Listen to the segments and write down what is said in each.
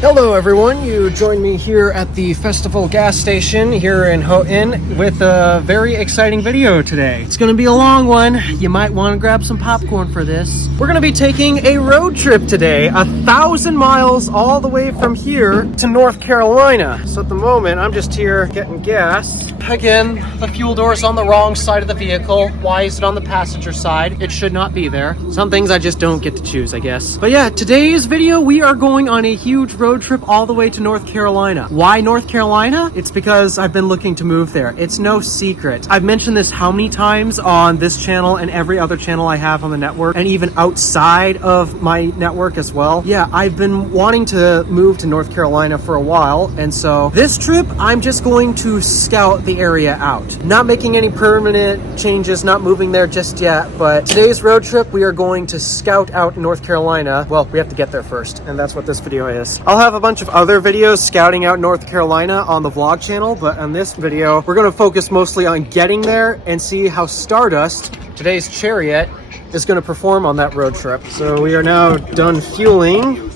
Hello everyone, you join me here at the Festival gas station here in Houghton with a very exciting video today. It's going to be a long one. You might want to grab some popcorn for this. We're going to be taking a road trip today, 1,000 miles all the way from here to North Carolina. So at the moment, I'm just here getting gas. Again, the fuel door is on the wrong side of the vehicle. Why is it on the passenger side? It should not be there. Some things I just don't get to choose, I guess. But yeah, today's video, we are going on a huge road trip all the way to North Carolina. Why North Carolina? It's because I've been looking to move there. It's no secret. I've mentioned this how many times on this channel and every other channel I have on the network, and even outside of my network as well. Yeah, I've been wanting to move to North Carolina for a while, and so this trip, I'm just going to scout the area out. Not making any permanent changes, not moving there just yet, but today's road trip, we are going to scout out North Carolina. Well, we have to get there first, and that's what this video is. I'll have a bunch of other videos scouting out North Carolina on the vlog channel, but on this video, we're going to focus mostly on getting there and see how Stardust, today's chariot, is going to perform on that road trip. So we are now done fueling.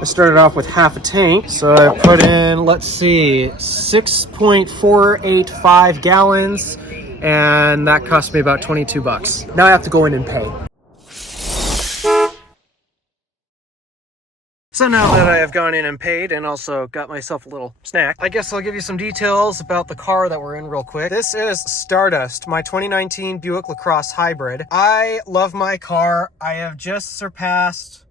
I started off with half a tank, so I put in, let's see, 6.485 gallons, and that cost me about 22 bucks. Now I have to go in and pay. So now that I have gone in and paid and also got myself a little snack, I guess I'll give you some details about the car that we're in real quick. This is Stardust, my 2019 Buick LaCrosse Hybrid. I love my car. I have just surpassed,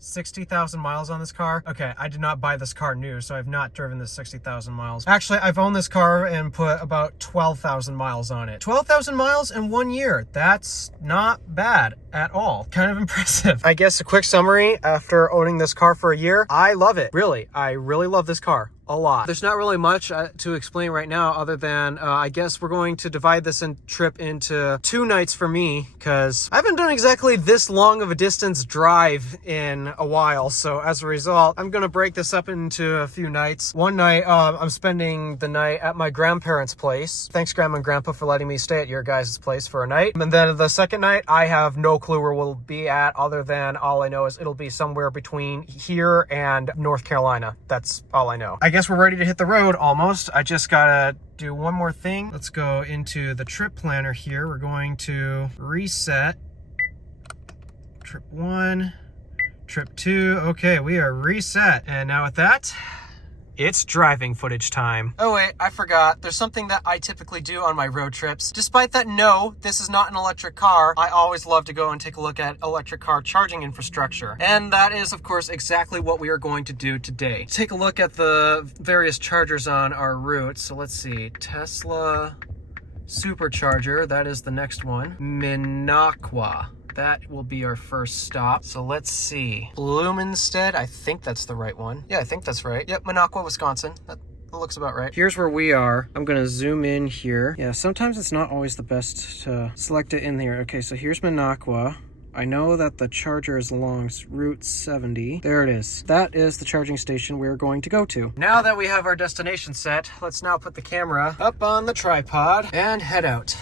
60,000 miles on this car. Okay, I did not buy this car new, so I've not driven this 60,000 miles. Actually, I've owned this car and put about 12,000 miles on it. 12,000 miles in 1 year. That's not bad at all. Kind of impressive. I guess a quick summary after owning this car for a year. I love it. Really, I really love this car. A lot. There's not really much to explain right now other than I guess we're going to divide this trip into 2 nights for me because I haven't done exactly this long of a distance drive in a while. So as a result, I'm going to break this up into a few nights. One night, I'm spending the night at my grandparents' place. Thanks, Grandma and Grandpa, for letting me stay at your guys' place for a night. And then the second night, I have no clue where we'll be at other than all I know is it'll be somewhere between here and North Carolina. That's all I know. I guess we're ready to hit the road almost. I just gotta do one more thing. Let's go into the trip planner here. We're going to reset trip 1, trip 2. Okay, we are reset. And now with that, it's driving footage time. Oh wait, I forgot. There's something that I typically do on my road trips. Despite that, no, this is not an electric car. I always love to go and take a look at electric car charging infrastructure. And that is, of course, exactly what we are going to do today. Take a look at the various chargers on our route. So let's see, Tesla Supercharger, that is the next one. Minocqua. That will be our first stop. So let's see. Blumenstead, I think that's the right one. Yeah, I think that's right. Yep, Minocqua, Wisconsin. That looks about right. Here's where we are. I'm gonna zoom in here. Yeah, sometimes it's not always the best to select it in here. Okay, so here's Minocqua. I know that the charger is along Route 70. There it is. That is the charging station we're going to go to. Now that we have our destination set, let's now put the camera up on the tripod and head out.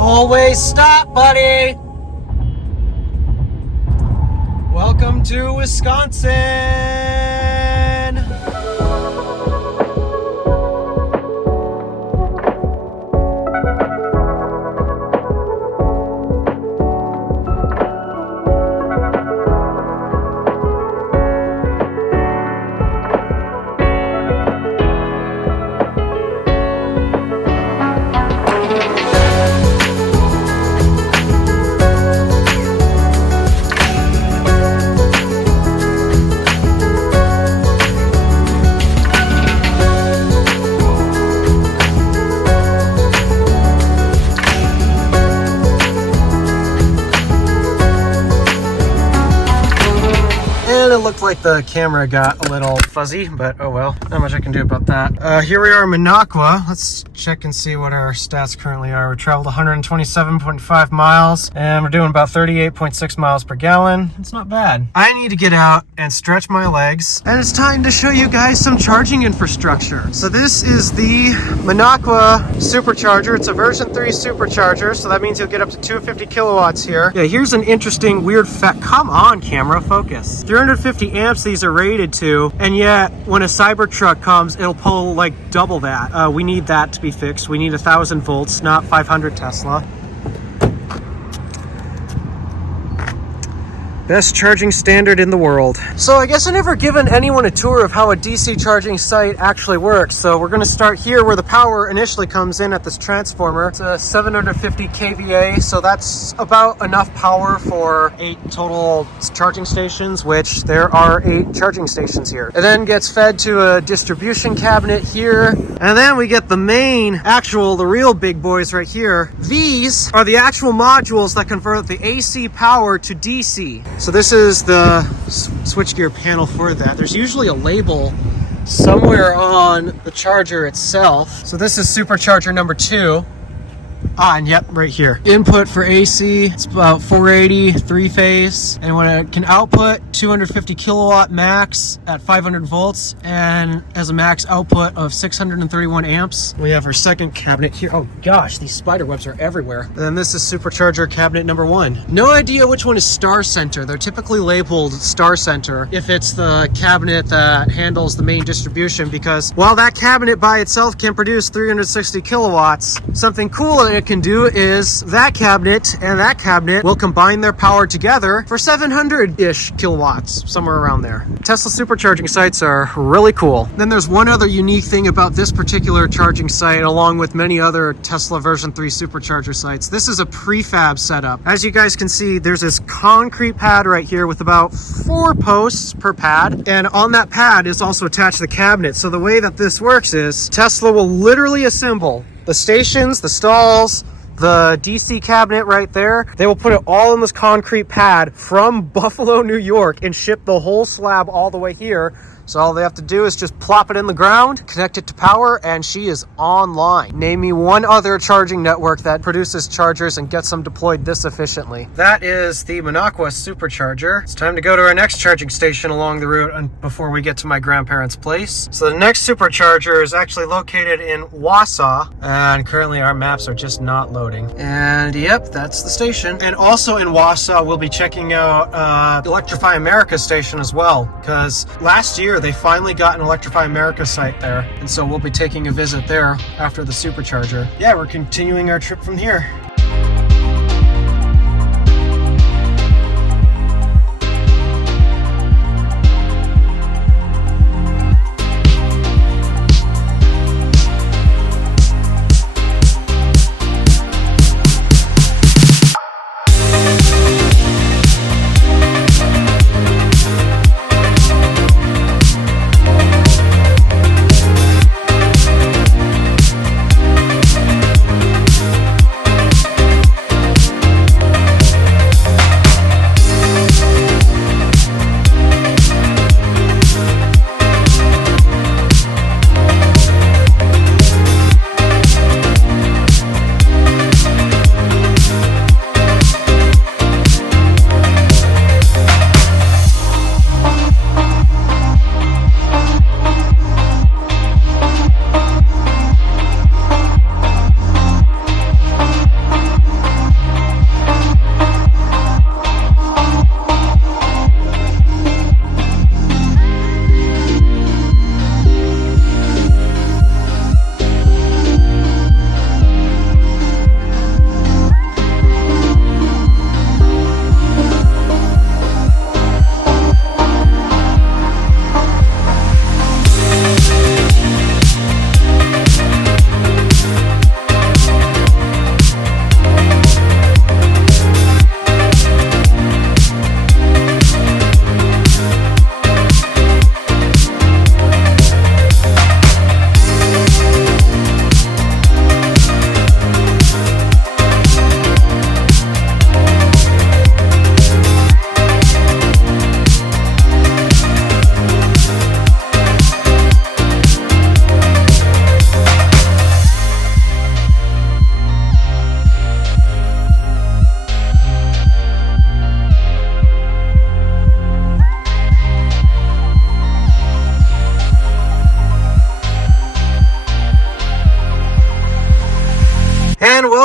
Always stop, buddy. Welcome to Wisconsin. like the camera got a little fuzzy, but oh well, not much I can do about that. Here we are in Minocqua. Let's check and see what our stats currently are. We traveled 127.5 miles and we're doing about 38.6 miles per gallon. It's not bad. I need to get out and stretch my legs, and it's time to show you guys some charging infrastructure. So this is the Minocqua supercharger. It's a version 3 supercharger, so that means you'll get up to 250 kilowatts here. Yeah, here's an interesting weird fact. Come on, camera, focus. 350 amps these are rated to, and yet when a Cybertruck comes, it'll pull like double that. We need that to be fixed. We need 1,000 volts, not 500 Tesla. Best charging standard in the world. So I guess I've never given anyone a tour of how a DC charging site actually works. So we're gonna start here where the power initially comes in at this transformer. It's a 750 kVA, so that's about enough power for 8 total charging stations, which there are 8 charging stations here. It then gets fed to a distribution cabinet here, and then we get the main, the real big boys right here. These are the actual modules that convert the AC power to DC. So this is the switchgear panel for that. There's usually a label somewhere on the charger itself. So this is supercharger number 2. And yep, right here. Input for AC, it's about 480, 3-phase. And when it can output 250 kilowatt max at 500 volts and has a max output of 631 amps. We have our second cabinet here. Oh gosh, these spider webs are everywhere. And then this is supercharger cabinet number 1. No idea which one is Star Center. They're typically labeled Star Center if it's the cabinet that handles the main distribution, because while that cabinet by itself can produce 360 kilowatts, something cool that it can do is that cabinet and that cabinet will combine their power together for 700-ish kilowatts, somewhere around there. Tesla supercharging sites are really cool. Then there's one other unique thing about this particular charging site, along with many other Tesla version 3 supercharger sites. This is a prefab setup. As you guys can see, there's this concrete pad right here with about 4 posts per pad, and on that pad is also attached the cabinet. So the way that this works is Tesla will literally assemble the stations, the stalls, the DC cabinet right there. They will put it all in this concrete pad from Buffalo, New York, and ship the whole slab all the way here. So all they have to do is just plop it in the ground, connect it to power, and she is online. Name me one other charging network that produces chargers and gets them deployed this efficiently. That is the Minocqua supercharger. It's time to go to our next charging station along the route before we get to my grandparents' place. So the next supercharger is actually located in Wausau, and currently our maps are just not loading. And yep, that's the station. And also in Wausau, we'll be checking out Electrify America station as well, because last year they finally got an Electrify America site there, and so we'll be taking a visit there after the supercharger. Yeah, we're continuing our trip from here.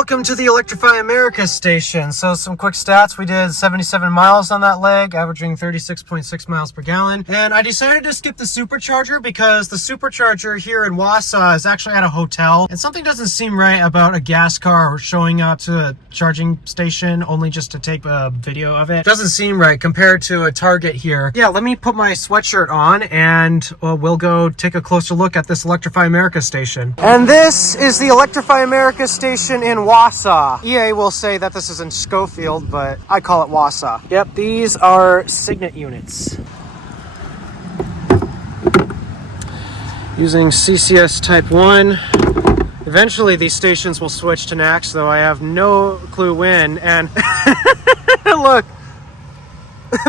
welcome to the Electrify America station. So some quick stats. We did 77 miles on that leg, averaging 36.6 miles per gallon. And I decided to skip the supercharger because the supercharger here in Wausau is actually at a hotel. And something doesn't seem right about a gas car showing up to a charging station only just to take a video of it. Doesn't seem right compared to a Target here. Yeah, let me put my sweatshirt on and we'll go take a closer look at this Electrify America station. And this is the Electrify America station in Wausau. EA will say that this is in Schofield, but I call it Wausau. Yep, these are Signet units. Using CCS Type 1. Eventually these stations will switch to NACS, though I have no clue when. And look,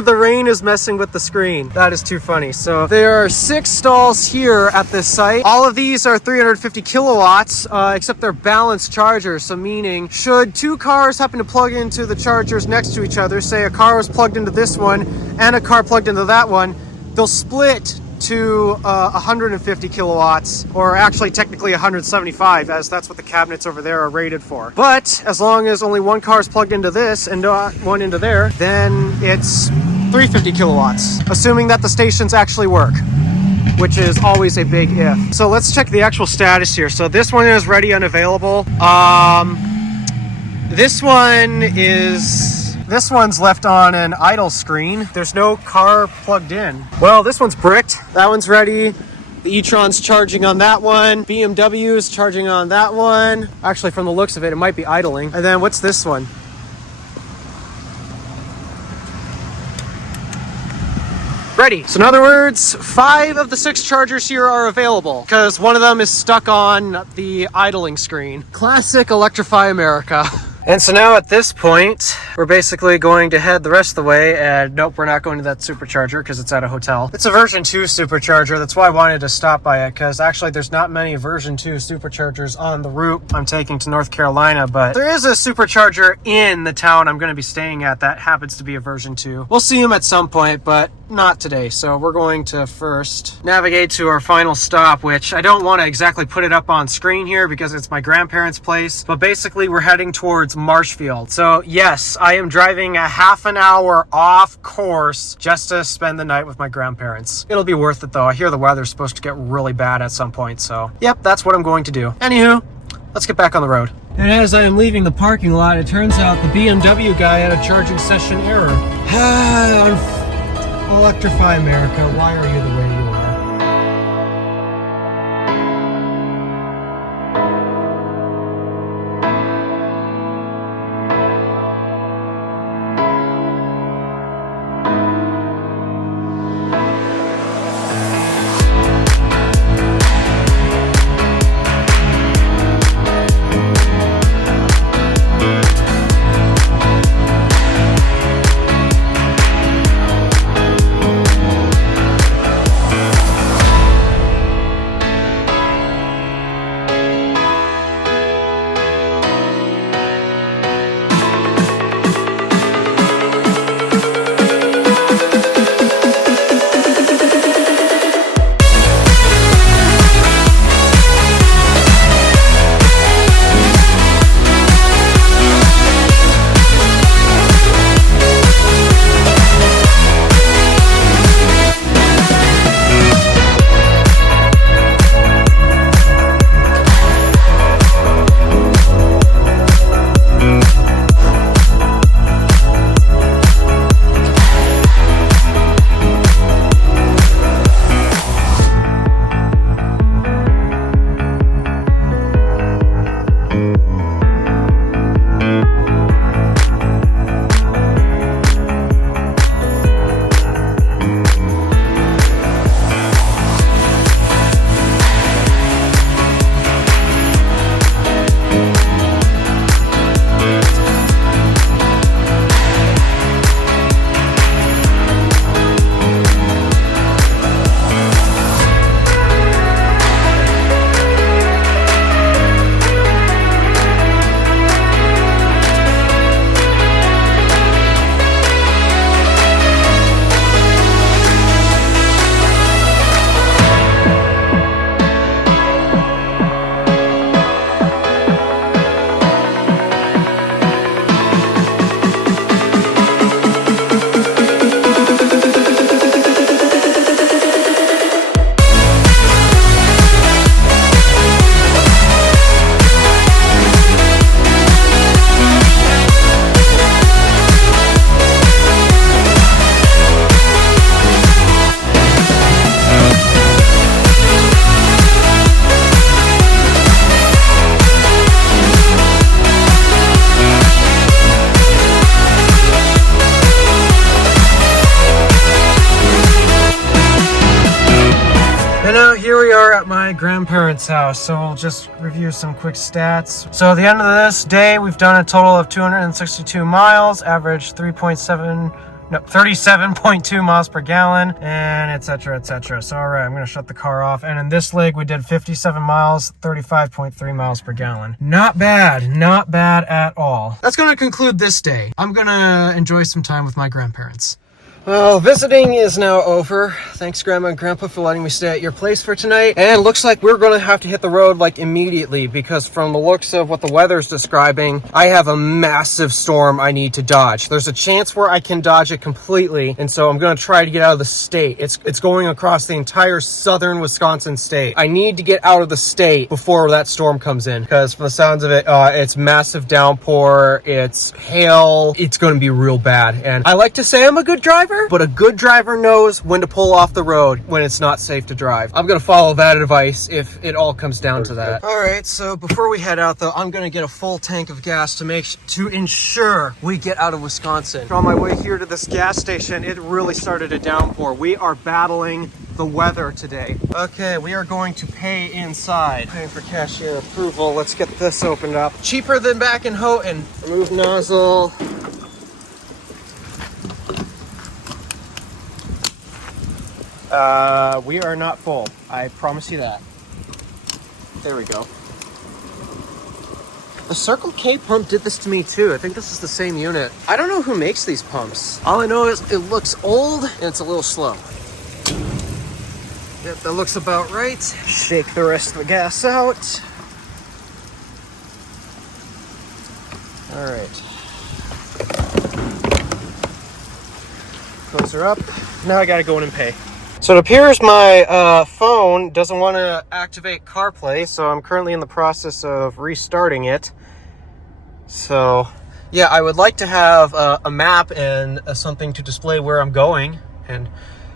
the rain is messing with the screen. That is too funny. So there are 6 stalls here at this site. All of these are 350 kilowatts, except they're balanced chargers. So meaning, should 2 cars happen to plug into the chargers next to each other, say a car was plugged into this one and a car plugged into that one, they'll split to 150 kilowatts, or actually technically 175, as that's what the cabinets over there are rated for. But as long as only one car is plugged into this and not one into there, then it's 350 kilowatts, assuming that the stations actually work, which is always a big if. So let's check the actual status here. So this one is ready and available. This one's left on an idle screen. There's no car plugged in. Well, this one's bricked. That one's ready. The e-tron's charging on that one. BMW is charging on that one. Actually, from the looks of it, it might be idling. And then what's this one? Ready. So in other words, 5 of the 6 chargers here are available because one of them is stuck on the idling screen. Classic Electrify America. And so now at this point, we're basically going to head the rest of the way, and nope, we're not going to that supercharger because it's at a hotel. It's a version 2 supercharger. That's why I wanted to stop by it, because actually there's not many version 2 superchargers on the route I'm taking to North Carolina, but there is a supercharger in the town I'm going to be staying at that happens to be a version 2. We'll see him at some point, but not today. So we're going to first navigate to our final stop, which I don't want to exactly put it up on screen here because it's my grandparents' place, but basically we're heading towards Marshfield. So yes, I am driving a half an hour off course just to spend the night with my grandparents. It'll be worth it though. I hear the weather's supposed to get really bad at some point, so yep, that's what I'm going to do. Anywho, let's get back on the road. And as I am leaving the parking lot, it turns out the BMW guy had a charging session error. Electrify America, why are you the way you are? here we are at my grandparents' house, so we'll just review some quick stats. So at the end of this day, we've done a total of 262 miles, average 37.2 miles per gallon, and etc, etc. So all right, I'm gonna shut the car off. And in this leg, we did 57 miles, 35.3 miles per gallon. Not bad at all. That's gonna conclude this day. I'm gonna enjoy some time with my grandparents. Well, visiting is now over. Thanks, Grandma and Grandpa, for letting me stay at your place for tonight. And looks like we're going to have to hit the road, like, immediately, because from the looks of what the weather's describing, I have a massive storm I need to dodge. There's a chance where I can dodge it completely, and so I'm going to try to get out of the state. It's going across the entire southern Wisconsin state. I need to get out of the state before that storm comes in, because from the sounds of it, it's massive downpour, it's hail, it's going to be real bad. And I like to say I'm a good driver, but a good driver knows when to pull off the road when it's not safe to drive. I'm gonna follow that advice if it all comes down to that. All right, so before we head out though, I'm gonna get a full tank of gas to ensure we get out of Wisconsin. On my way here to this gas station, it really started to downpour. We are battling the weather today. Okay, we are going to pay inside. Paying for cashier approval. Let's get this opened up. Cheaper than back in Houghton. Remove nozzle. We are not full. I promise you that. There we go. The Circle K pump did this to me too. I think this is the same unit. I don't know who makes these pumps. All I know is it looks old and it's a little slow. Yep, that looks about right. Shake the rest of the gas out. All right. Close her up. Now I gotta go in and pay. So it appears my phone doesn't want to activate CarPlay, so I'm currently in the process of restarting it. So, yeah, I would like to have a map and something to display where I'm going, and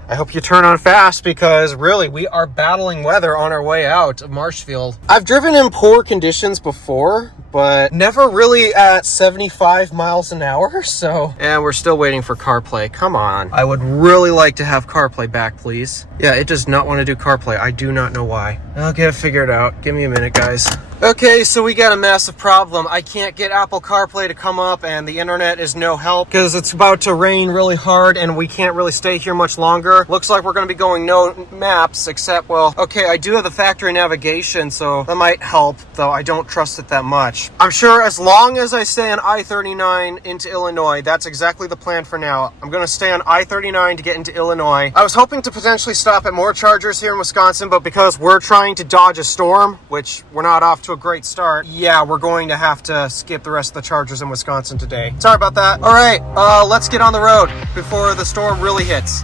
I hope you turn on fast because really we are battling weather on our way out of Marshfield. I've driven in poor conditions before, but never really at 75 miles an hour, so. And we're still waiting for CarPlay. Come on. I would really like to have CarPlay back, please. Yeah, it does not want to do CarPlay. I do not know why. I'll get it figured out. Give me a minute, guys. Okay, so we got a massive problem. I can't get Apple CarPlay to come up and the internet is no help because it's about to rain really hard and we can't really stay here much longer. Looks like we're going to be going no maps except, well, okay, I do have the factory navigation, so that might help, though I don't trust it that much. I'm sure as long as I stay on I-39 into Illinois, that's exactly the plan for now. I'm going to stay on I-39 to get into Illinois. I was hoping to potentially stop at more chargers here in Wisconsin, but because we're trying to dodge a storm, which we're not off to a great start, yeah, we're going to have to skip the rest of the chargers in Wisconsin today. Sorry about that. All right, let's get on the road before the storm really hits.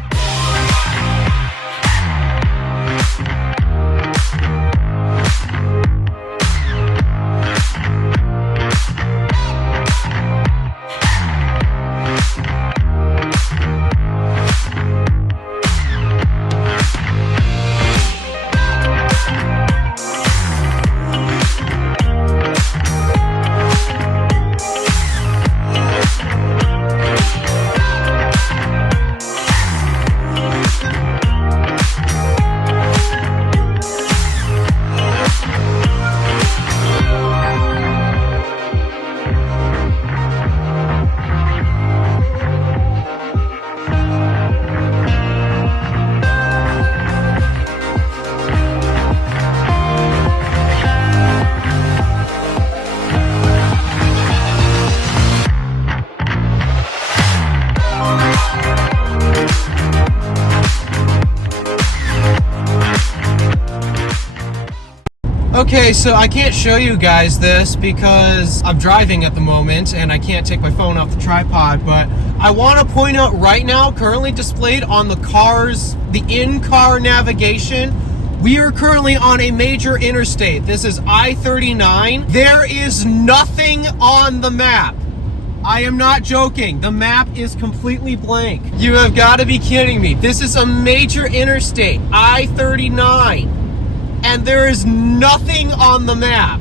Okay, so I can't show you guys this because I'm driving at the moment and I can't take my phone off the tripod, but I want to point out right now, currently displayed on the in-car navigation, we are currently on a major interstate. This is I-39. There is nothing on the map. I am not joking. The map is completely blank. You have got to be kidding me. This is a major interstate, I-39. And there is nothing on the map.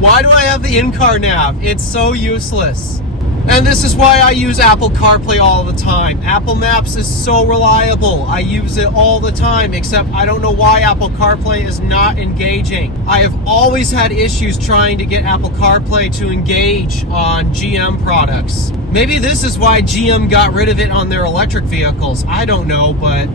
Why do I have the in-car nav? It's so useless. And this is why I use Apple CarPlay all the time. Apple Maps is so reliable. I use it all the time, except I don't know why Apple CarPlay is not engaging. I have always had issues trying to get Apple CarPlay to engage on GM products. Maybe this is why GM got rid of it on their electric vehicles. I don't know, but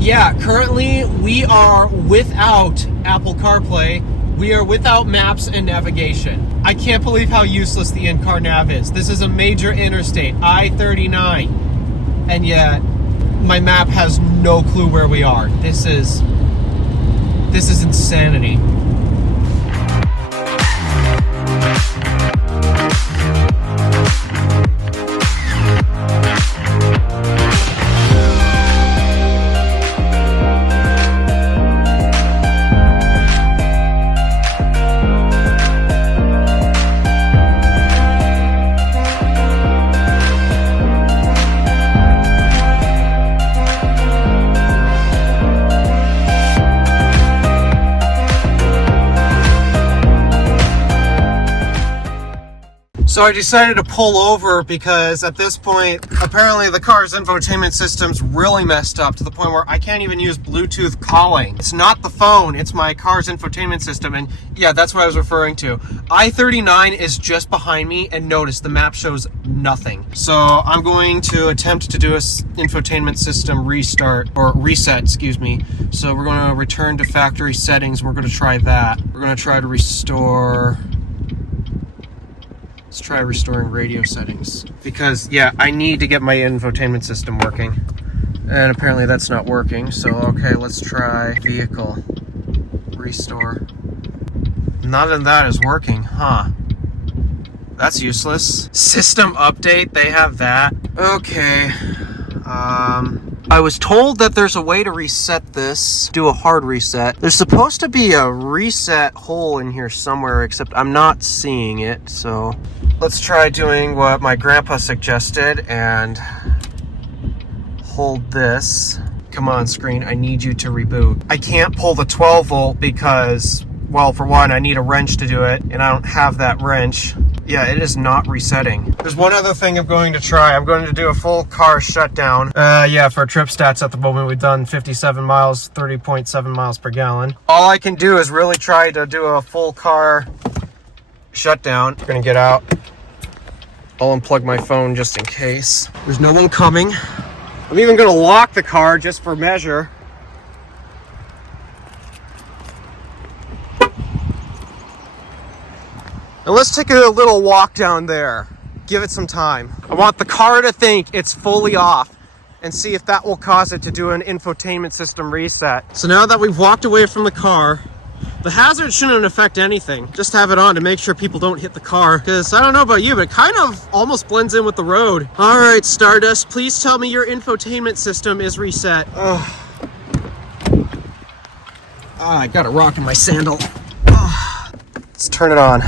yeah, currently we are without Apple CarPlay. We are without maps and navigation. I can't believe how useless the in-car nav is. This is a major interstate, I-39, and yet my map has no clue where we are. This is insanity. So I decided to pull over because at this point, apparently the car's infotainment system's really messed up to the point where I can't even use Bluetooth calling. It's not the phone, it's my car's infotainment system. And yeah, that's what I was referring to. I-39 is just behind me, and notice the map shows nothing. So I'm going to attempt to do a infotainment system restart, or reset, excuse me. So we're going to return to factory settings. We're going to try that. We're going to try to restore... Let's try restoring radio settings, because yeah, I need to get my infotainment system working, and apparently that's not working. So okay, let's try vehicle restore. None of that is working, huh? That's useless. System update, they have that. Okay. I was told that there's a way to reset this, do a hard reset. There's supposed to be a reset hole in here somewhere, except I'm not seeing it, so let's try doing what my grandpa suggested and hold this. Come on, screen, I need you to reboot. I can't pull the 12 volt because, well, for one, I need a wrench to do it, and I don't have that wrench. Yeah, it is not resetting. There's one other thing I'm going to try. I'm going to do a full car shutdown. Yeah, for trip stats at the moment, we've done 57 miles, 30.7 miles per gallon. All I can do is really try to do a full car shutdown. I'm gonna get out. I'll unplug my phone just in case. There's no one coming. I'm even gonna lock the car just for measure. And let's take a little walk down there. Give it some time. I want the car to think it's fully off and see if that will cause it to do an infotainment system reset. So now that we've walked away from the car, the hazard shouldn't affect anything. Just have it on to make sure people don't hit the car. Because I don't know about you, but it kind of almost blends in with the road. All right, Stardust, please tell me your infotainment system is reset. I got a rock in my sandal. Let's turn it on.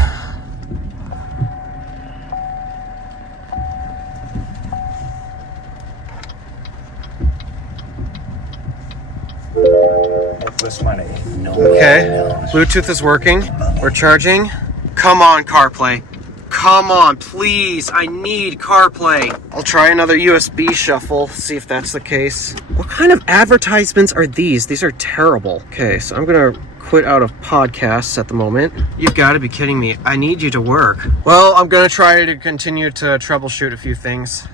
Okay, Bluetooth is working. We're charging. Come on, CarPlay. Come on, please. I need CarPlay. I'll try another USB shuffle, see if that's the case. What kind of advertisements are these? These are terrible. Okay, so I'm gonna quit out of podcasts at the moment. You've got to be kidding me. I need you to work. Well, I'm gonna try to continue to troubleshoot a few things.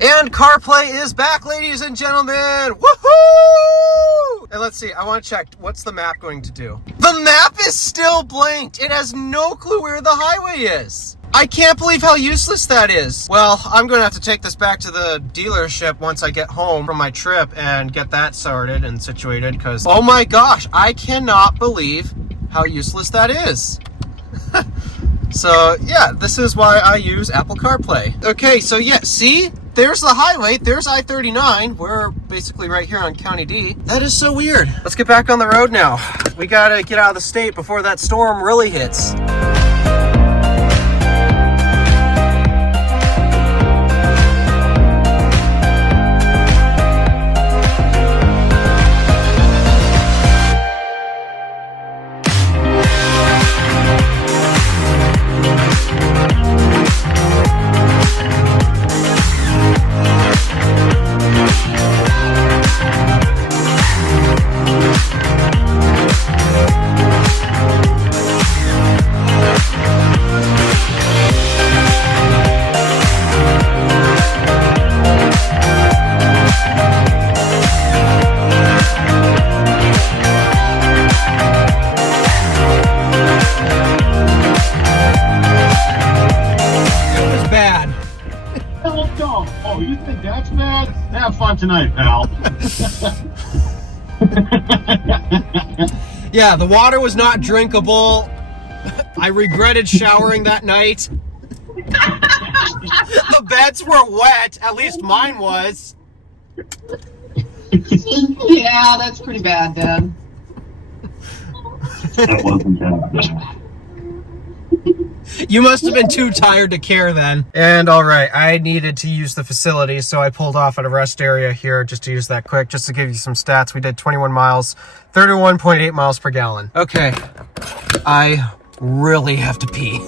And CarPlay is back, ladies and gentlemen! Woohoo! And let's see, I want to check, what's the map going to do? The map is still blanked! It has no clue where the highway is! I can't believe how useless that is. Well, I'm going to have to take this back to the dealership once I get home from my trip and get that started and situated, because, oh my gosh, I cannot believe how useless that is. So, yeah, this is why I use Apple CarPlay. Okay, so yeah, see? There's the highway, there's I-39. We're basically right here on County D. That is so weird. Let's get back on the road now. We gotta get out of the state before that storm really hits. fun tonight, pal. Yeah, the water was not drinkable. I regretted showering that night. The beds were wet. At least mine was. Yeah, that's pretty bad, Dad. That wasn't that bad. You must have been too tired to care then. And all right, I needed to use the facility, so I pulled off at a rest area here just to use that quick, just to give you some stats. We did 21 miles, 31.8 miles per gallon. Okay, I really have to pee.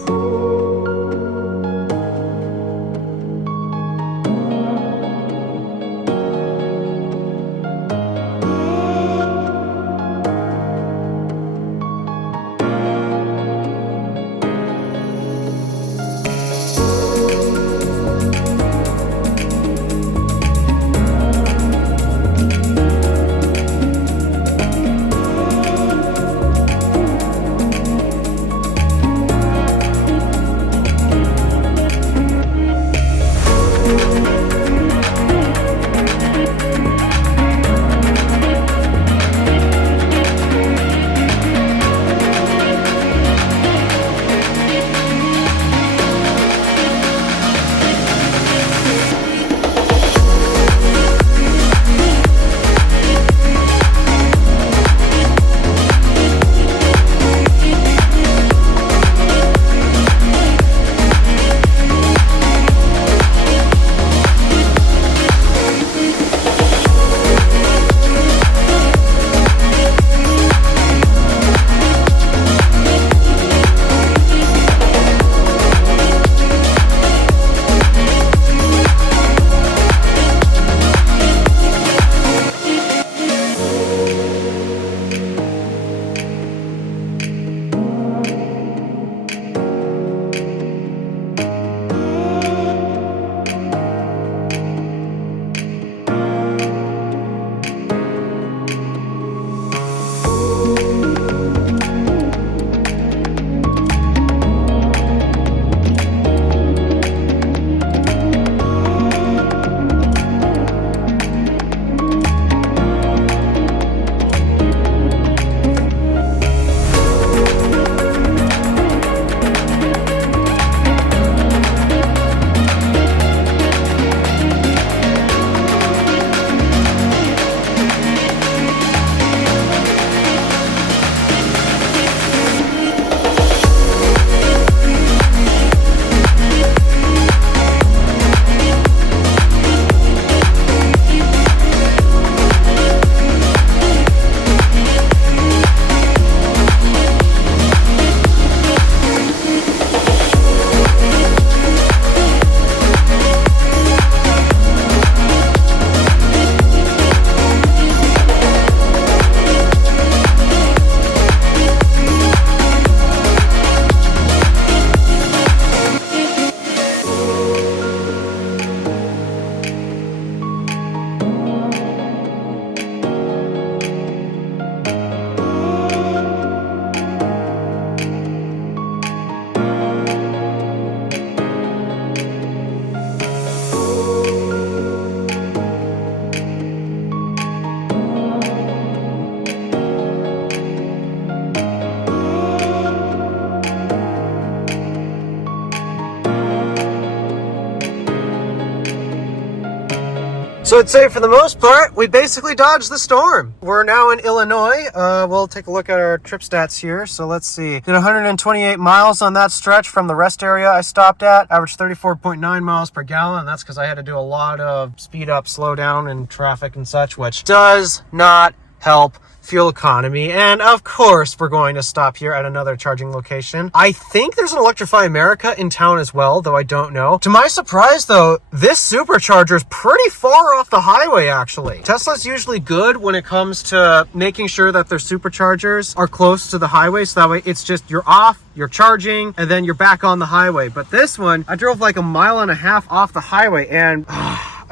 So I'd say for the most part, we basically dodged the storm. We're now in Illinois. We'll take a look at our trip stats here. So let's see. Did 128 miles on that stretch from the rest area I stopped at. Averaged 34.9 miles per gallon. That's because I had to do a lot of speed up, slow down in traffic and such, which does not help fuel economy. And of course, we're going to stop here at another charging location. I think there's an Electrify America in town as well, though I don't know. To my surprise, though, this supercharger is pretty far off the highway, actually. Tesla's usually good when it comes to making sure that their superchargers are close to the highway, so that way it's just you're off, you're charging, and then you're back on the highway. But this one, I drove like 1.5 miles off the highway, and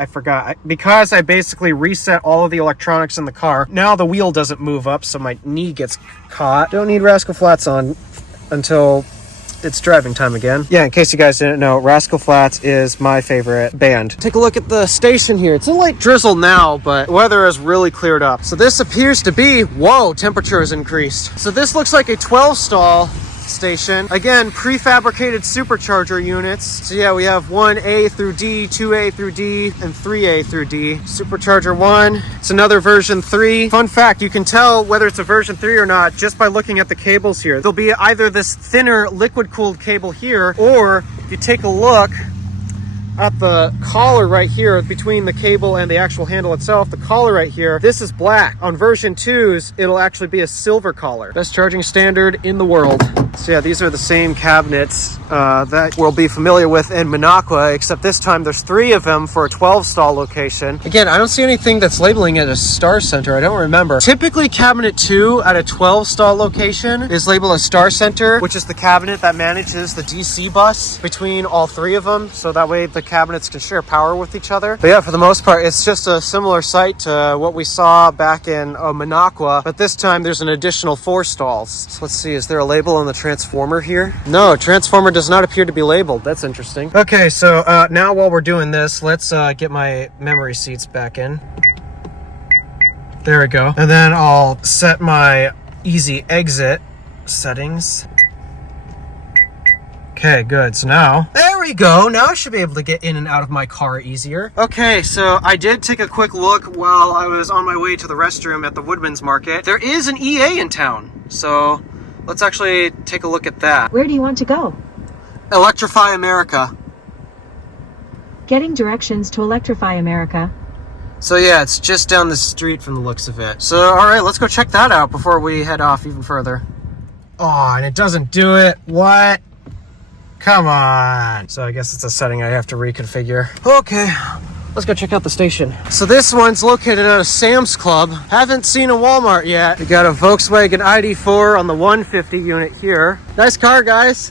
I forgot. Because I basically reset all of the electronics in the car, now the wheel doesn't move up, so my knee gets caught. Don't need Rascal Flats on until it's driving time again. Yeah, in case you guys didn't know, Rascal Flatts is my favorite band. Take a look at the station here. It's a light drizzle now, but weather has really cleared up. So this appears to be, whoa, temperature has increased. So this looks like a 12-stall station. Again, prefabricated supercharger units. So yeah, we have 1A through D, 2A through D, and 3A through D. Supercharger 1, it's another version 3. Fun fact, you can tell whether it's a version 3 or not just by looking at the cables here. There'll be either this thinner liquid-cooled cable here, or if you take a look at the collar right here between the cable and the actual handle itself, the collar right here, this is black. On version 2s, it'll actually be a silver collar. Best charging standard in the world. So yeah, these are the same cabinets that we'll be familiar with in Minocqua, except this time there's 3 of them for a 12-stall location. Again, I don't see anything that's labeling it as Star Center. I don't remember. Typically, cabinet 2 at a 12-stall location is labeled as Star Center, which is the cabinet that manages the DC bus between all 3 of them, so that way the cabinets can share power with each other. But yeah, for the most part, it's just a similar site to what we saw back in Minocqua, but this time there's an additional 4 stalls. So let's see, is there a label on the transformer here? No, transformer does not appear to be labeled. That's interesting. Okay, so now while we're doing this, let's get my memory seats back in. There we go. And then I'll set my easy exit settings. Okay, good. So now, there we go. Now I should be able to get in and out of my car easier. Okay, so I did take a quick look while I was on my way to the restroom at the Woodman's Market. There is an EA in town, so let's actually take a look at that. Where do you want to go? Electrify America. Getting directions to Electrify America. So yeah, it's just down the street from the looks of it. So, all right, let's go check that out before we head off even further. Oh, and it doesn't do it. What? Come on. So I guess it's a setting I have to reconfigure. Okay, let's go check out the station. So this one's located at a Sam's Club. Haven't seen a Walmart yet. We got a Volkswagen ID4 on the 150 unit here. Nice car, guys.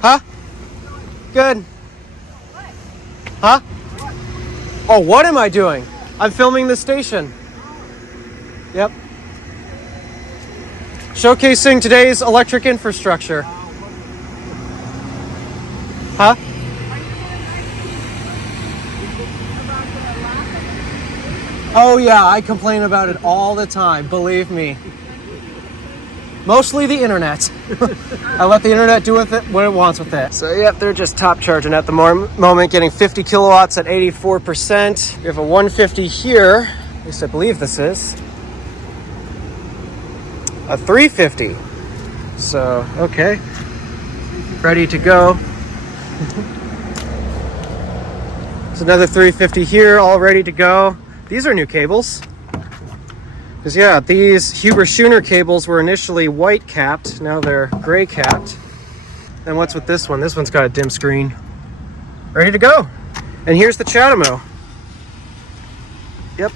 Huh? Good. Huh? Oh, what am I doing? I'm filming the station. Yep. Showcasing today's electric infrastructure. Huh? Oh yeah, I complain about it all the time, believe me. Mostly the internet. I let the internet do with it what it wants with it. So yep, they're just top charging at the moment, getting 50 kilowatts at 84%. We have a 150 here, at least I believe this is. A 350. So, okay. Ready to go. There's another 350 here, all ready to go. These are new cables. Because yeah, these Huber Schooner cables were initially white capped, now they're gray capped. And what's with this one? This one's got a dim screen. Ready to go. And here's the Chatamo. Yep.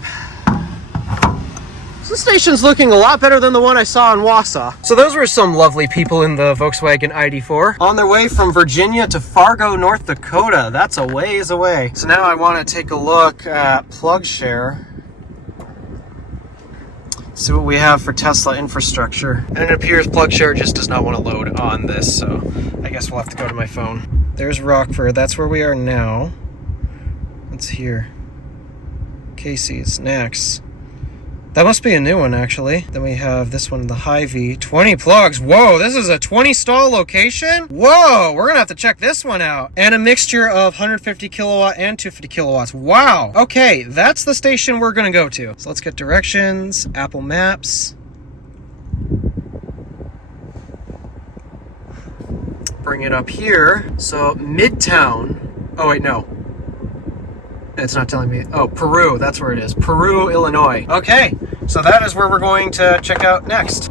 This station's looking a lot better than the one I saw in Wausau. So those were some lovely people in the Volkswagen ID4 on their way from Virginia to Fargo, North Dakota. That's a ways away. So now I want to take a look at PlugShare. See what we have for Tesla infrastructure. And it appears PlugShare just does not want to load on this, so I guess we'll have to go to my phone. There's Rockford. That's where we are now. What's here? Casey's next. That must be a new one, actually. Then we have this one, the Hy-Vee. 20 plugs. Whoa, this is a 20 stall location? Whoa, we're gonna have to check this one out. And a mixture of 150 kilowatt and 250 kilowatts. Wow. Okay, that's the station we're gonna go to. So let's get directions, Apple Maps. Bring it up here. So Midtown. Oh wait, no. It's not telling me. Oh, Peru, that's where it is. Peru, Illinois. Okay, so that is where we're going to check out next.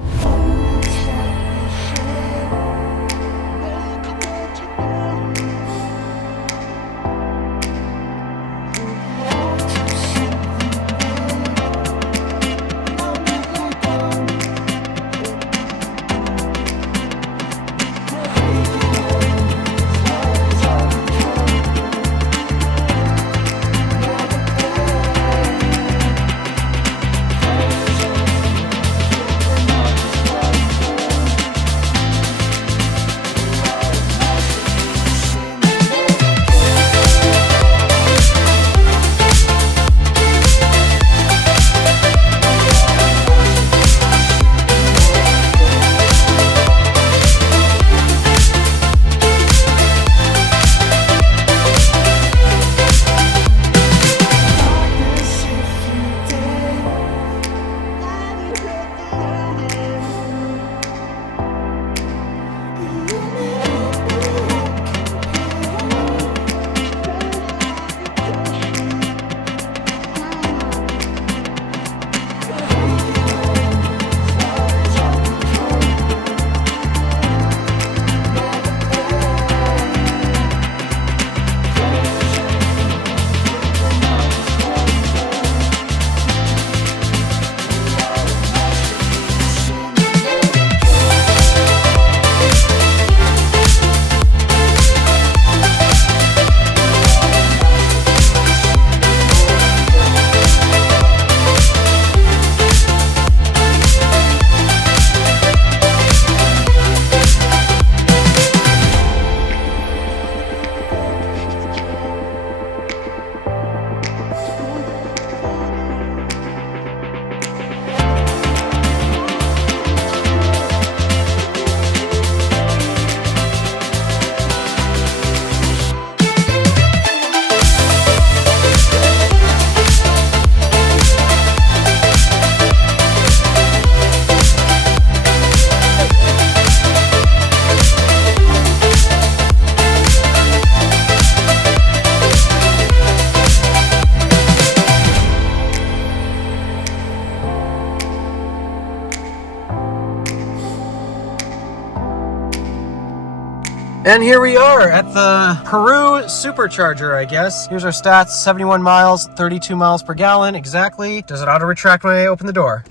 And here we are at the Peru supercharger, I guess. Here's our stats, 71 miles, 32 miles per gallon, exactly. Does it auto retract when I open the door?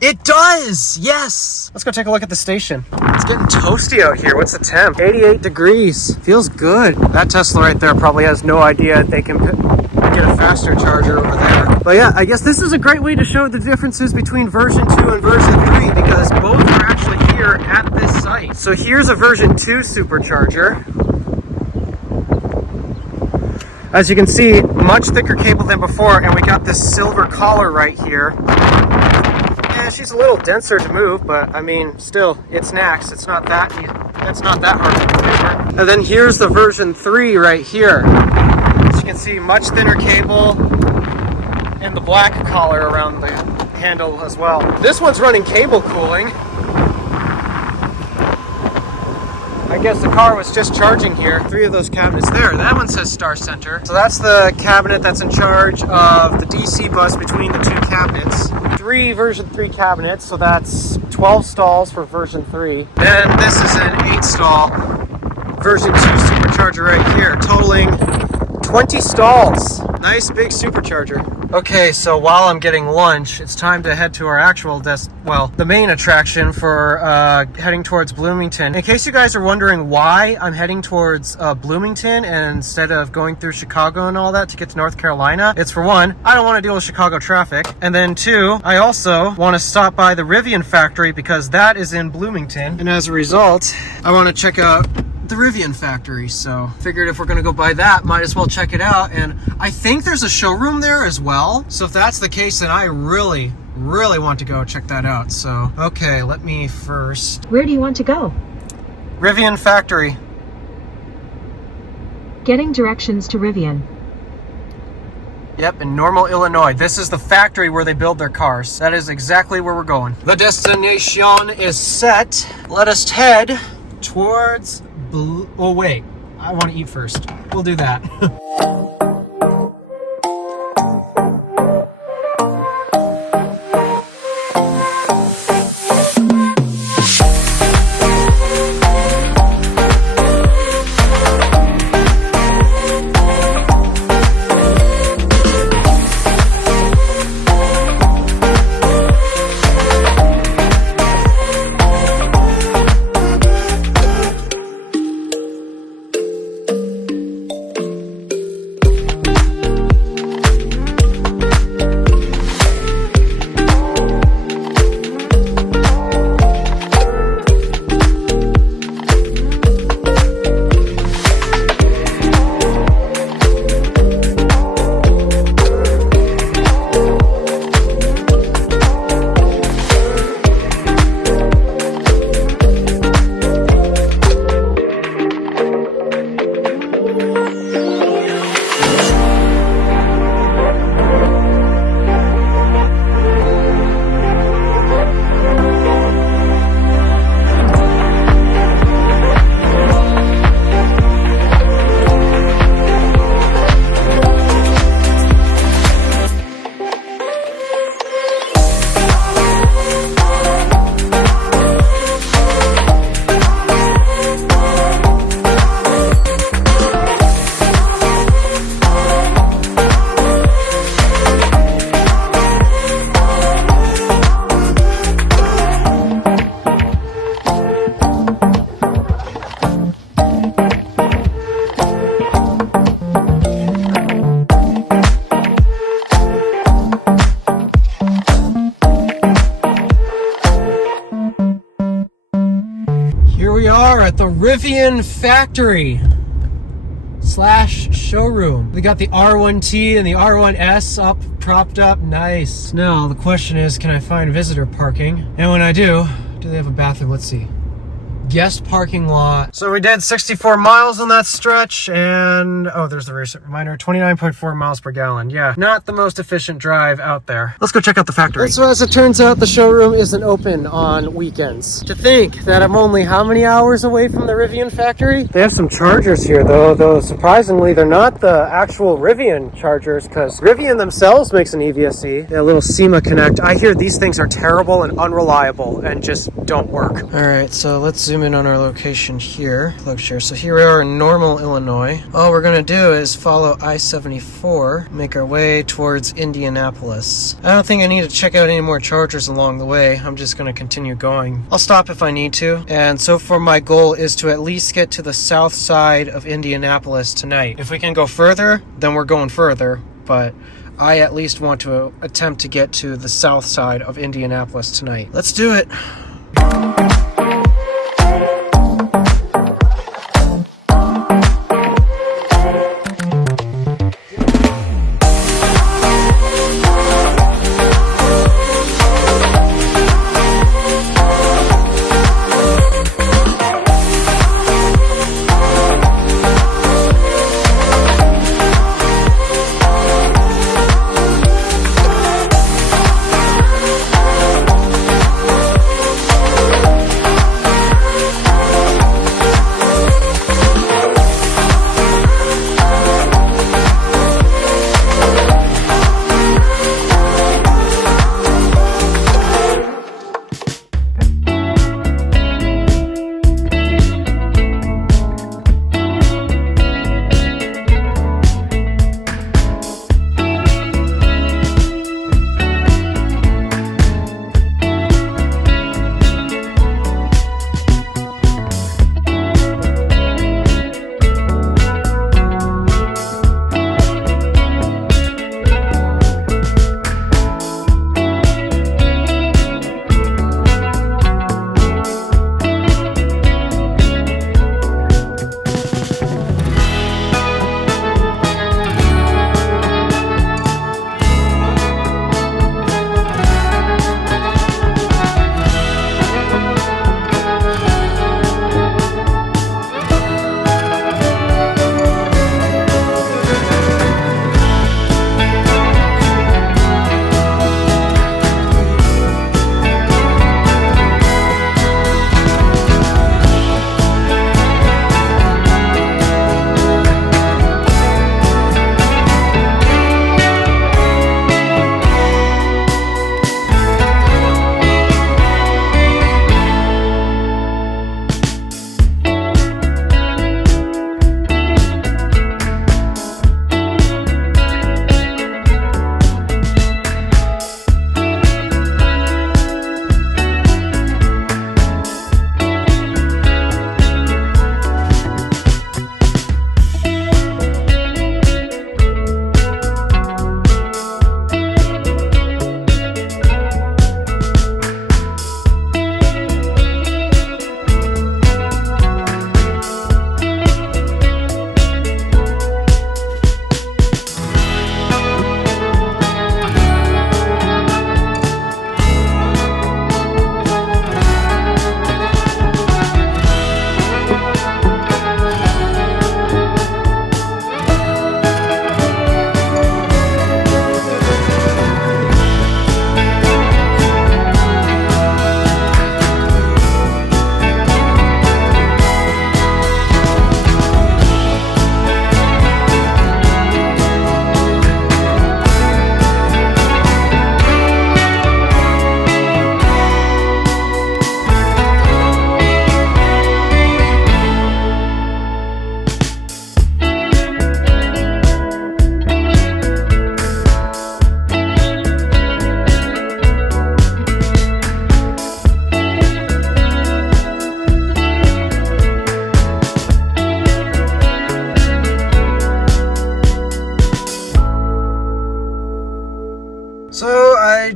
It does! Yes! Let's go take a look at the station. It's getting toasty out here. What's the temp? 88 degrees. Feels good. That Tesla right there probably has no idea they can get a faster charger over there. But yeah, I guess this is a great way to show the differences between version 2 and version 3 because both are actually here at this site. So here's a version 2 supercharger. As you can see, much thicker cable than before, and we got this silver collar right here. Yeah, she's a little denser to move, but I mean, still, it's NACS. It's not that hard to maneuver. And then here's the version 3 right here. As you can see, much thinner cable and the black collar around the handle as well. This one's running cable cooling. I guess the car was just charging here. 3 of those cabinets there. That one says Star Center. So that's the cabinet that's in charge of the DC bus between the 2 cabinets. 3 version 3 cabinets, so that's 12 stalls for version 3. And this is an 8 stall version 2 supercharger right here, totaling 20 stalls. Nice big supercharger. Okay, so while I'm getting lunch, it's time to head to our actual the main attraction for heading towards Bloomington. In case you guys are wondering why I'm heading towards Bloomington instead of going through Chicago and all that to get to North Carolina, it's for one, I don't want to deal with Chicago traffic. And then 2, I also want to stop by the Rivian factory because that is in Bloomington. And as a result, I want to check out the Rivian factory, so figured if we're gonna go by that, might as well check it out. And I think there's a showroom there as well, so if that's the case, then I really want to go check that out. So okay, let me first... Where do you want to go? Rivian factory. Getting directions to Rivian. Yep, in Normal, Illinois. This is the factory where they build their cars. That is exactly where we're going. The destination is set. Let us head towards oh wait, I want to eat first. We'll do that. The Rivian factory / showroom. We got the R1T and the R1S up, propped up, nice. Now the question is, can I find visitor parking? And when I do they have a bathroom? Let's see. Guest parking lot. So we did 64 miles on that stretch, and oh, there's the recent reminder, 29.4 miles per gallon. Yeah, not the most efficient drive out there. Let's go check out the factory. So as it turns out, the showroom isn't open on weekends. To think that I'm only how many hours away from the Rivian factory? They have some chargers here though surprisingly they're not the actual Rivian chargers, because Rivian themselves makes an EVSE, a little SEMA Connect. I hear these things are terrible and unreliable and just don't work. All right, so let's zoom zoom in on our location here. Look share. So here we are in Normal, Illinois. All we're gonna do is follow I-74, make our way towards Indianapolis. I don't think I need to check out any more chargers along the way. I'm just gonna continue going. I'll stop if I need to. And so far my goal is to at least get to the south side of Indianapolis tonight. If we can go further, then we're going further. But I at least want to attempt to get to the south side of Indianapolis tonight. Let's do it.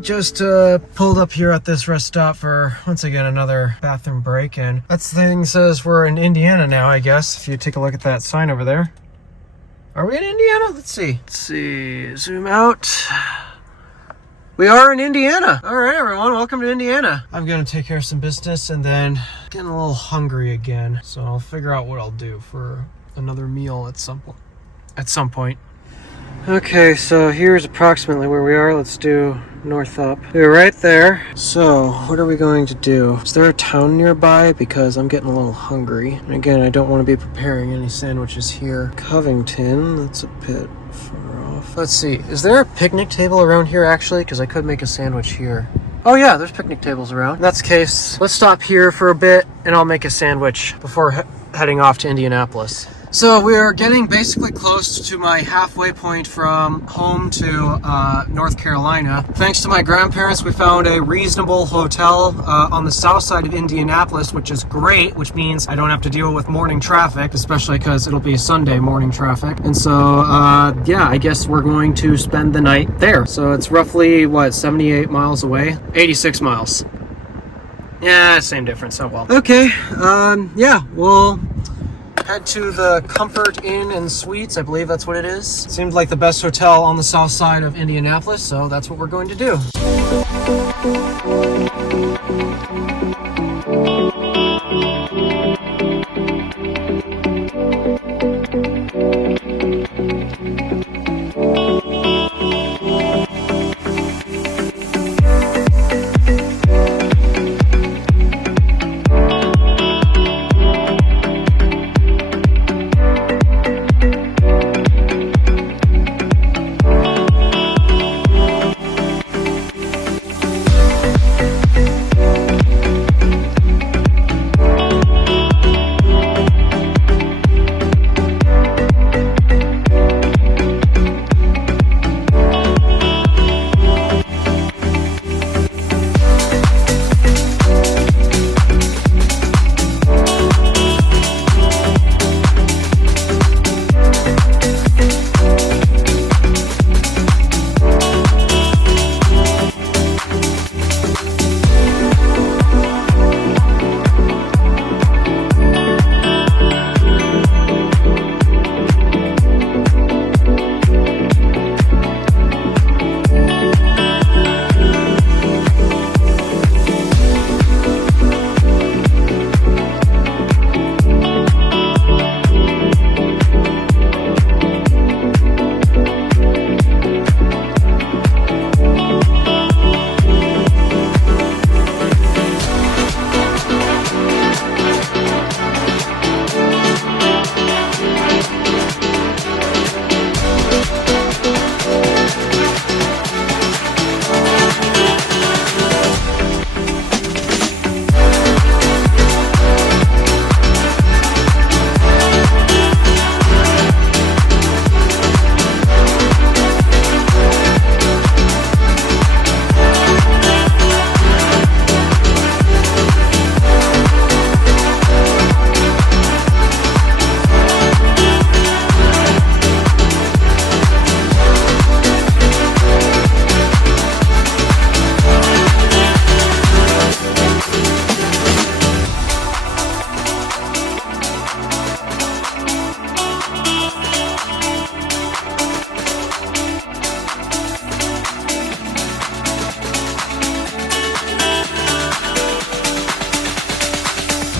just pulled up here at this rest stop for, once again, another bathroom break-in. That thing says we're in Indiana now, I guess, if you take a look at that sign over there. Are we in Indiana? Let's see. Let's see. Zoom out. We are in Indiana. All right, everyone. Welcome to Indiana. I'm going to take care of some business and then getting a little hungry again. So I'll figure out what I'll do for another meal at some point. Okay, so here's approximately where we are. Let's do north up. We're right there. So what are we going to do? Is there a town nearby? Because I'm getting a little hungry. And again, I don't want to be preparing any sandwiches here. Covington, that's a bit far off. Let's see, is there a picnic table around here actually? Because I could make a sandwich here. Oh yeah, there's picnic tables around. In that case, let's stop here for a bit and I'll make a sandwich before heading off to Indianapolis. So we're getting basically close to my halfway point from home to North Carolina. Thanks to my grandparents, we found a reasonable hotel on the south side of Indianapolis, which is great, which means I don't have to deal with morning traffic, especially because it'll be Sunday morning traffic. And so, yeah, I guess we're going to spend the night there. So it's roughly, what, 78 miles away? 86 miles. Yeah, same difference, oh well. Okay, yeah, we'll head to the Comfort Inn and Suites. I believe that's what it is. Seemed like the best hotel on the south side of Indianapolis, so that's what we're going to do.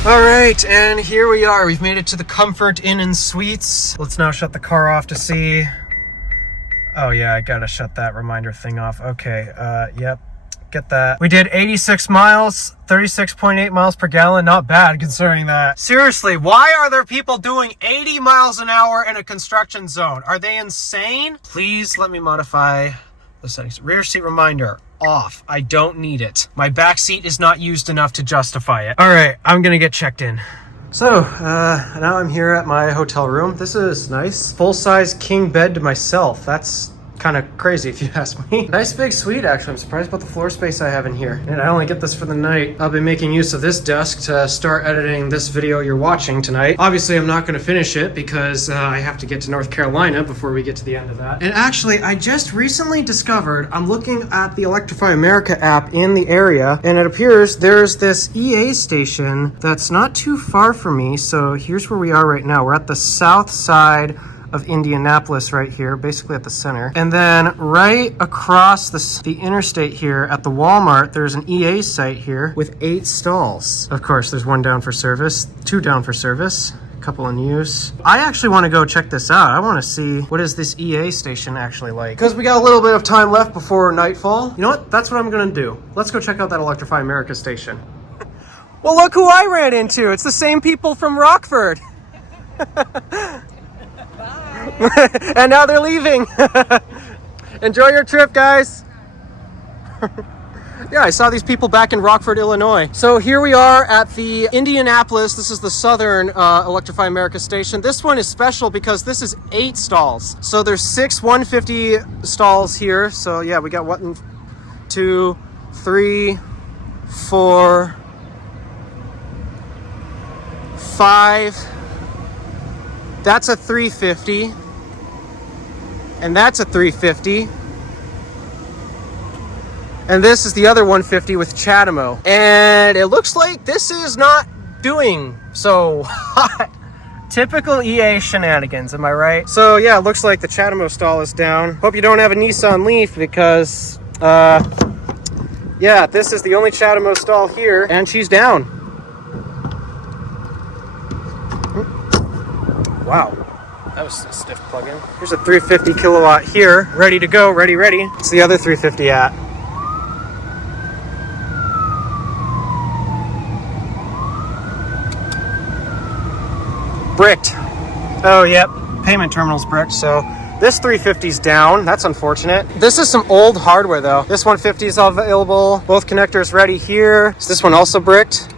All right, and here we are. We've made it to the Comfort Inn and Suites. Let's now shut the car off to see. Oh yeah, I gotta shut that reminder thing off. Okay, yep, get that. We did 86 miles, 36.8 miles per gallon. Not bad considering that. Seriously, why are there people doing 80 miles an hour in a construction zone? Are they insane? Please let me modify the settings. Rear seat reminder off. I don't need it. My back seat is not used enough to justify it. All right, I'm gonna get checked in. So, now I'm here at my hotel room. This is nice. Full-size king bed to myself. That's kind of crazy if you ask me. Nice big suite, actually. I'm surprised about the floor space I have in here. And I only get this for the night. I'll be making use of this desk to start editing this video you're watching tonight. Obviously, I'm not going to finish it because I have to get to North Carolina before we get to the end of that. And actually, I just recently discovered, I'm looking at the Electrify America app in the area, and it appears there's this EA station that's not too far from me. So here's where we are right now. We're at the south side of Indianapolis right here, basically at the center. And then right across the interstate here at the Walmart, there's an EA site here with 8 stalls. Of course, there's 1 down for service, 2 down for service, a couple in use. I actually want to go check this out. I want to see what is this EA station actually like. Because we got a little bit of time left before nightfall. You know what? That's what I'm gonna do. Let's go check out that Electrify America station. Well, look who I ran into. It's the same people from Rockford. And now they're leaving. Enjoy your trip, guys. Yeah, I saw these people back in Rockford, Illinois. So here we are at the Indianapolis. This is the Southern Electrify America station. This one is special because this is 8 stalls. So there's 6 150 stalls here. So yeah, we got 1, 2, 3, 4, 5. That's a 350. And that's a 350. And this is the other 150 with Chatamo. And it looks like this is not doing so hot. Typical EA shenanigans, am I right? So yeah, it looks like the Chatamo stall is down. Hope you don't have a Nissan Leaf because, yeah, this is the only Chatamo stall here and she's down. Wow. That was a stiff plug-in. Here's a 350 kilowatt here, ready to go, ready. It's the other 350 at. Bricked. Oh, yep. Payment terminal's bricked, so this 350's down. That's unfortunate. This is some old hardware, though. This 150 is available. Both connectors ready here. Is this one also bricked?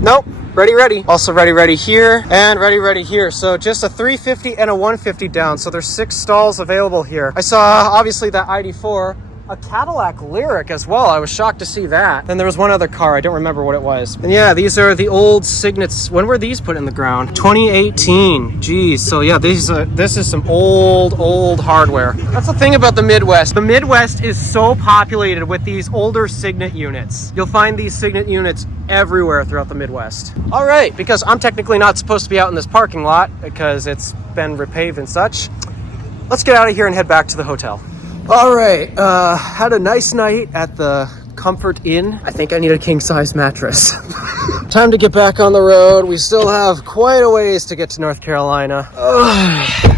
Nope. Ready. Also ready here and ready here. So just a 350 and a 150 down. So there's 6 stalls available here. I saw obviously that ID4, a Cadillac Lyric as well. I was shocked to see that. Then there was one other car. I don't remember what it was. And yeah, these are the old Signets. When were these put in the ground? 2018. Geez. So yeah, this is some old hardware. That's the thing about the Midwest. The Midwest is so populated with these older Signet units. You'll find these Signet units everywhere throughout the Midwest. All right, because I'm technically not supposed to be out in this parking lot because it's been repaved and such. Let's get out of here and head back to the hotel. All right, had a nice night at the Comfort Inn. I think I need a king-size mattress. Time to get back on the road. We still have quite a ways to get to North Carolina.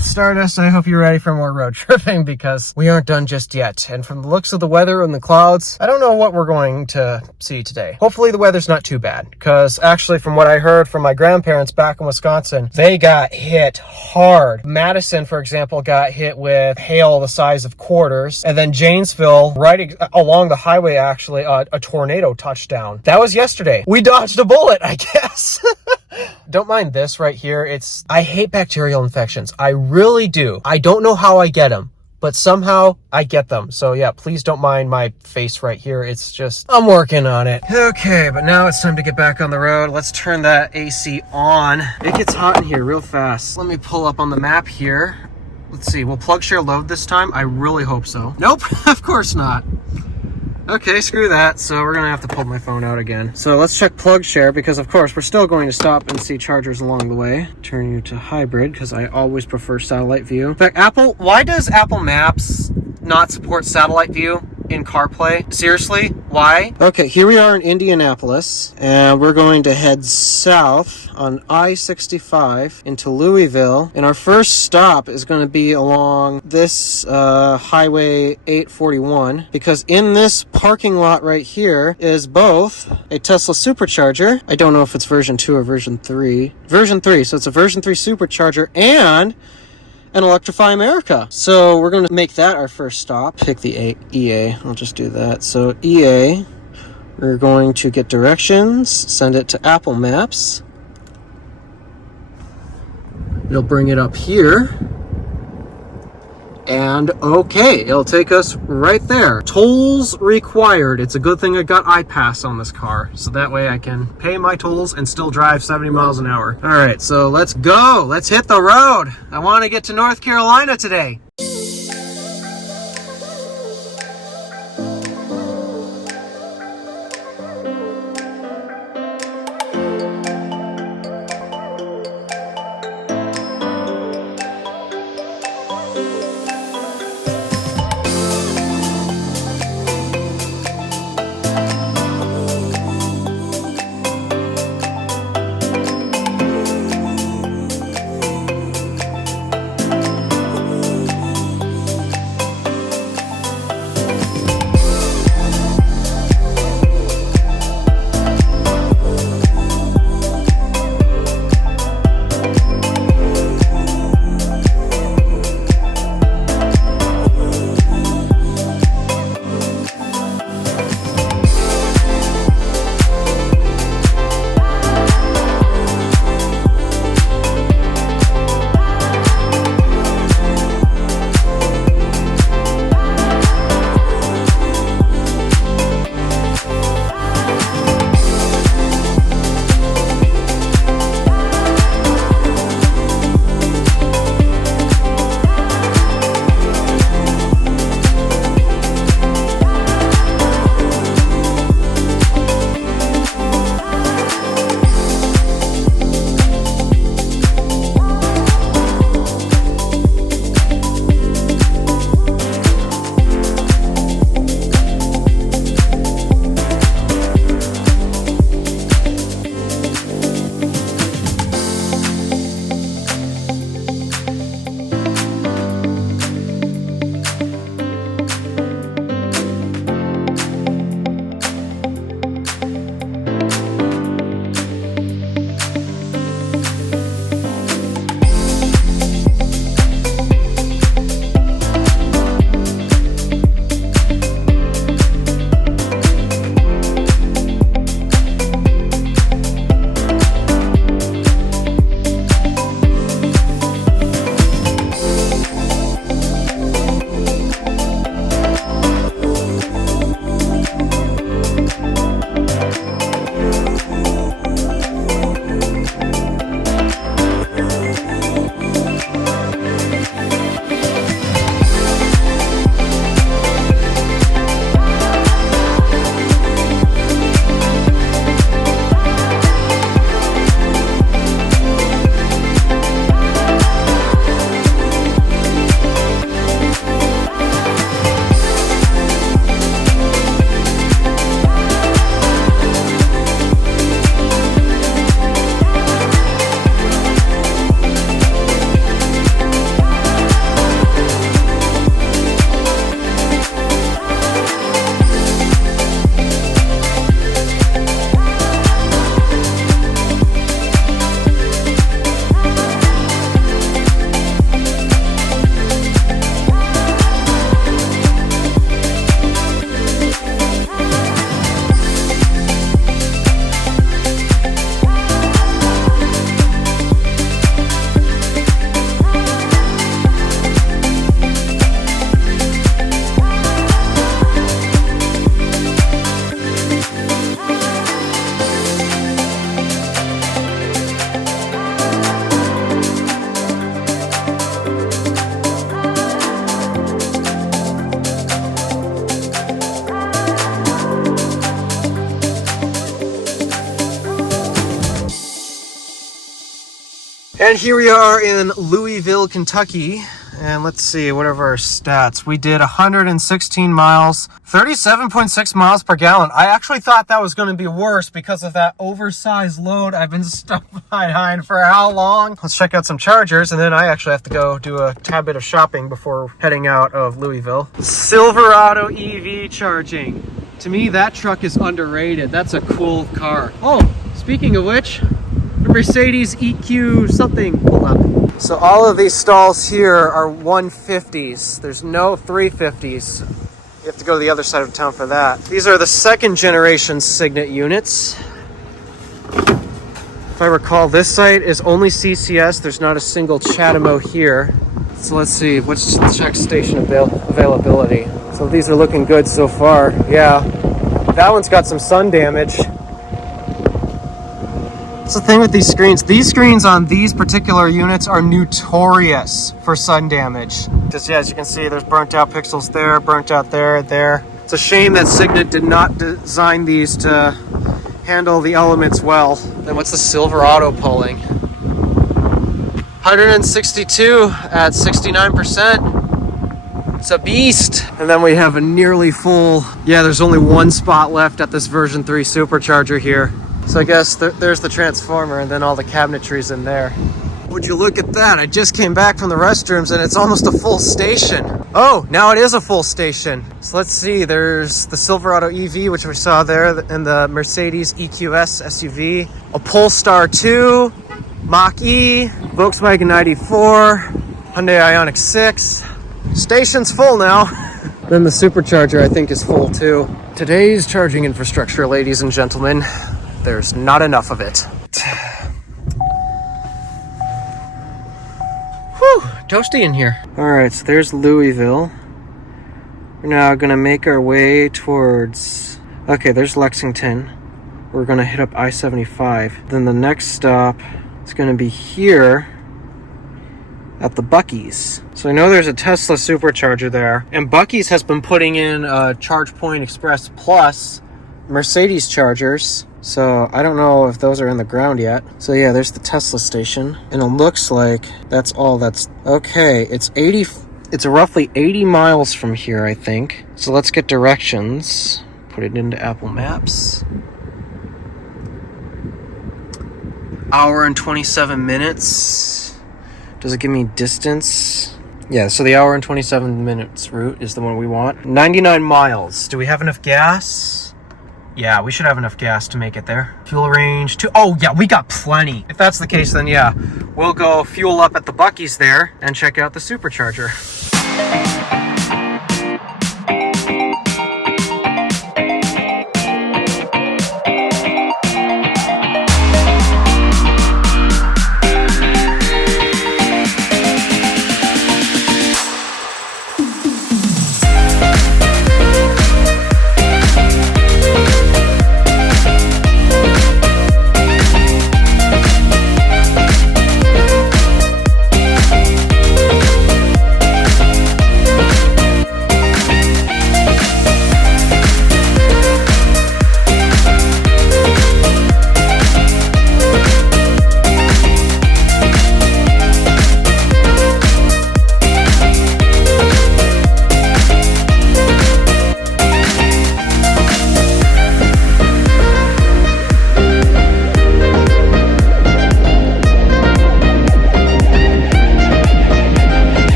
Stardust, I hope you're ready for more road tripping because we aren't done just yet. And from the looks of the weather and the clouds, I don't know what we're going to see today. Hopefully the weather's not too bad because actually from what I heard from my grandparents back in Wisconsin, they got hit hard. Madison, for example, got hit with hail the size of quarters. And then Janesville, right along the highway, actually, a tornado touchdown. That was yesterday. We dodged a bullet, I guess. Don't mind this right here. I hate bacterial infections. I really do. I don't know how I get them, but somehow I get them. So yeah, please don't mind my face right here. It's just, I'm working on it. Okay, but now it's time to get back on the road. Let's turn that AC on. It gets hot in here real fast. Let me pull up on the map here. Let's see, will PlugShare load this time? I really hope so. Nope, of course not. Okay, screw that. So we're going to have to pull my phone out again. So let's check PlugShare because, of course, we're still going to stop and see chargers along the way. Turn you to hybrid because I always prefer satellite view. In fact, why does Apple Maps not support satellite view in CarPlay? Seriously? Why? Okay, here we are in Indianapolis, and we're going to head south on I-65 into Louisville, and our first stop is going to be along this Highway 841, because in this parking lot right here is both a Tesla supercharger. I don't know if it's version 2 or version 3. Version 3, so it's a version 3 supercharger, and and Electrify America. So we're going to make that our first stop. Pick the EA. I'll just do that. So EA, we're going to get directions, send it to Apple Maps. It'll bring it up here. And okay, it'll take us right there. Tolls required. It's a good thing I got iPass on this car, so that way I can pay my tolls and still drive 70 miles an hour. All right, so let's go. Let's hit the road. I want to get to North Carolina today. And here we are in Louisville, Kentucky. And let's see, what are our stats? We did 116 miles, 37.6 miles per gallon. I actually thought that was going to be worse because of that oversized load I've been stuck behind for how long? Let's check out some chargers, and then I actually have to go do a tad bit of shopping before heading out of Louisville. Silverado EV charging. To me, that truck is underrated. That's a cool car. Oh, speaking of which, the Mercedes EQ something. Hold up. So all of these stalls here are 150s. There's no 350s. You have to go to the other side of town for that. These are the second generation Signet units. If I recall, this site is only CCS. There's not a single Chatamo here. So let's see, let's check station availability. So these are looking good so far. Yeah, that one's got some sun damage. That's the thing with these screens. These screens on these particular units are notorious for sun damage. Just, yeah, as you can see, there's burnt out pixels there, burnt out there, there. It's a shame that Signet did not design these to handle the elements well. Then what's the Silverado pulling? 162 at 69%. It's a beast. And then we have a nearly full, yeah, there's only one spot left at this version 3 supercharger here. So I guess there's the transformer and then all the cabinetry's in there. Would you look at that? I just came back from the restrooms and it's almost a full station. Oh, now it is a full station. So let's see, there's the Silverado EV, which we saw there, and the Mercedes EQS SUV, a Polestar 2, Mach-E, Volkswagen 94, Hyundai Ioniq 6. Station's full now. Then the supercharger, I think, is full too. Today's charging infrastructure, ladies and gentlemen, there's not enough of it. Whew, toasty in here. All right, so there's Louisville. We're now gonna make our way towards, okay, there's Lexington. We're gonna hit up I-75. Then the next stop is gonna be here at the Buc-ee's. So I know there's a Tesla supercharger there, and Buc-ee's has been putting in ChargePoint Express Plus Mercedes chargers. So I don't know if those are in the ground yet. So yeah, there's the Tesla station, and it looks like that's all that's okay. It's roughly 80 miles from here, I think. So let's get directions. Put it into Apple Maps. Hour and 27 minutes. Does it give me distance? Yeah, so the hour and 27 minutes route is the one we want. 99 miles. Do we have enough gas? Yeah, we should have enough gas to make it there. Fuel range, oh yeah, we got plenty. If that's the case, then yeah, we'll go fuel up at the Buc-ee's there and check out the supercharger.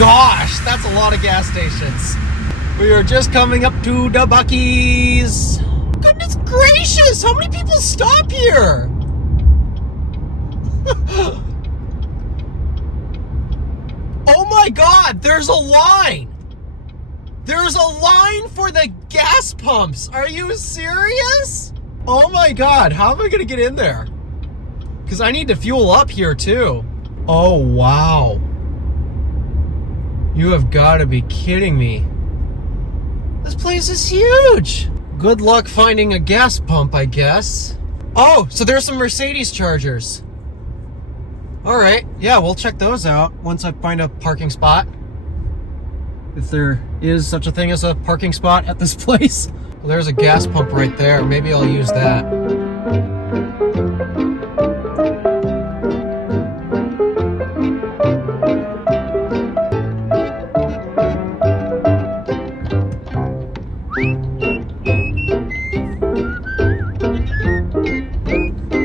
gosh, that's a lot of gas stations. We are just coming up to the Buc-ee's. Goodness gracious, how many people stop here? Oh my God, there's a line. There's a line for the gas pumps. Are you serious? Oh my God, how am I gonna get in there? Because I need to fuel up here too. Oh wow. You have got to be kidding me. This place is huge. Good luck finding a gas pump, I guess. Oh, so there's some Mercedes chargers. All right, yeah, we'll check those out once I find a parking spot. If there is such a thing as a parking spot at this place. Well, there's a gas pump right there. Maybe I'll use that.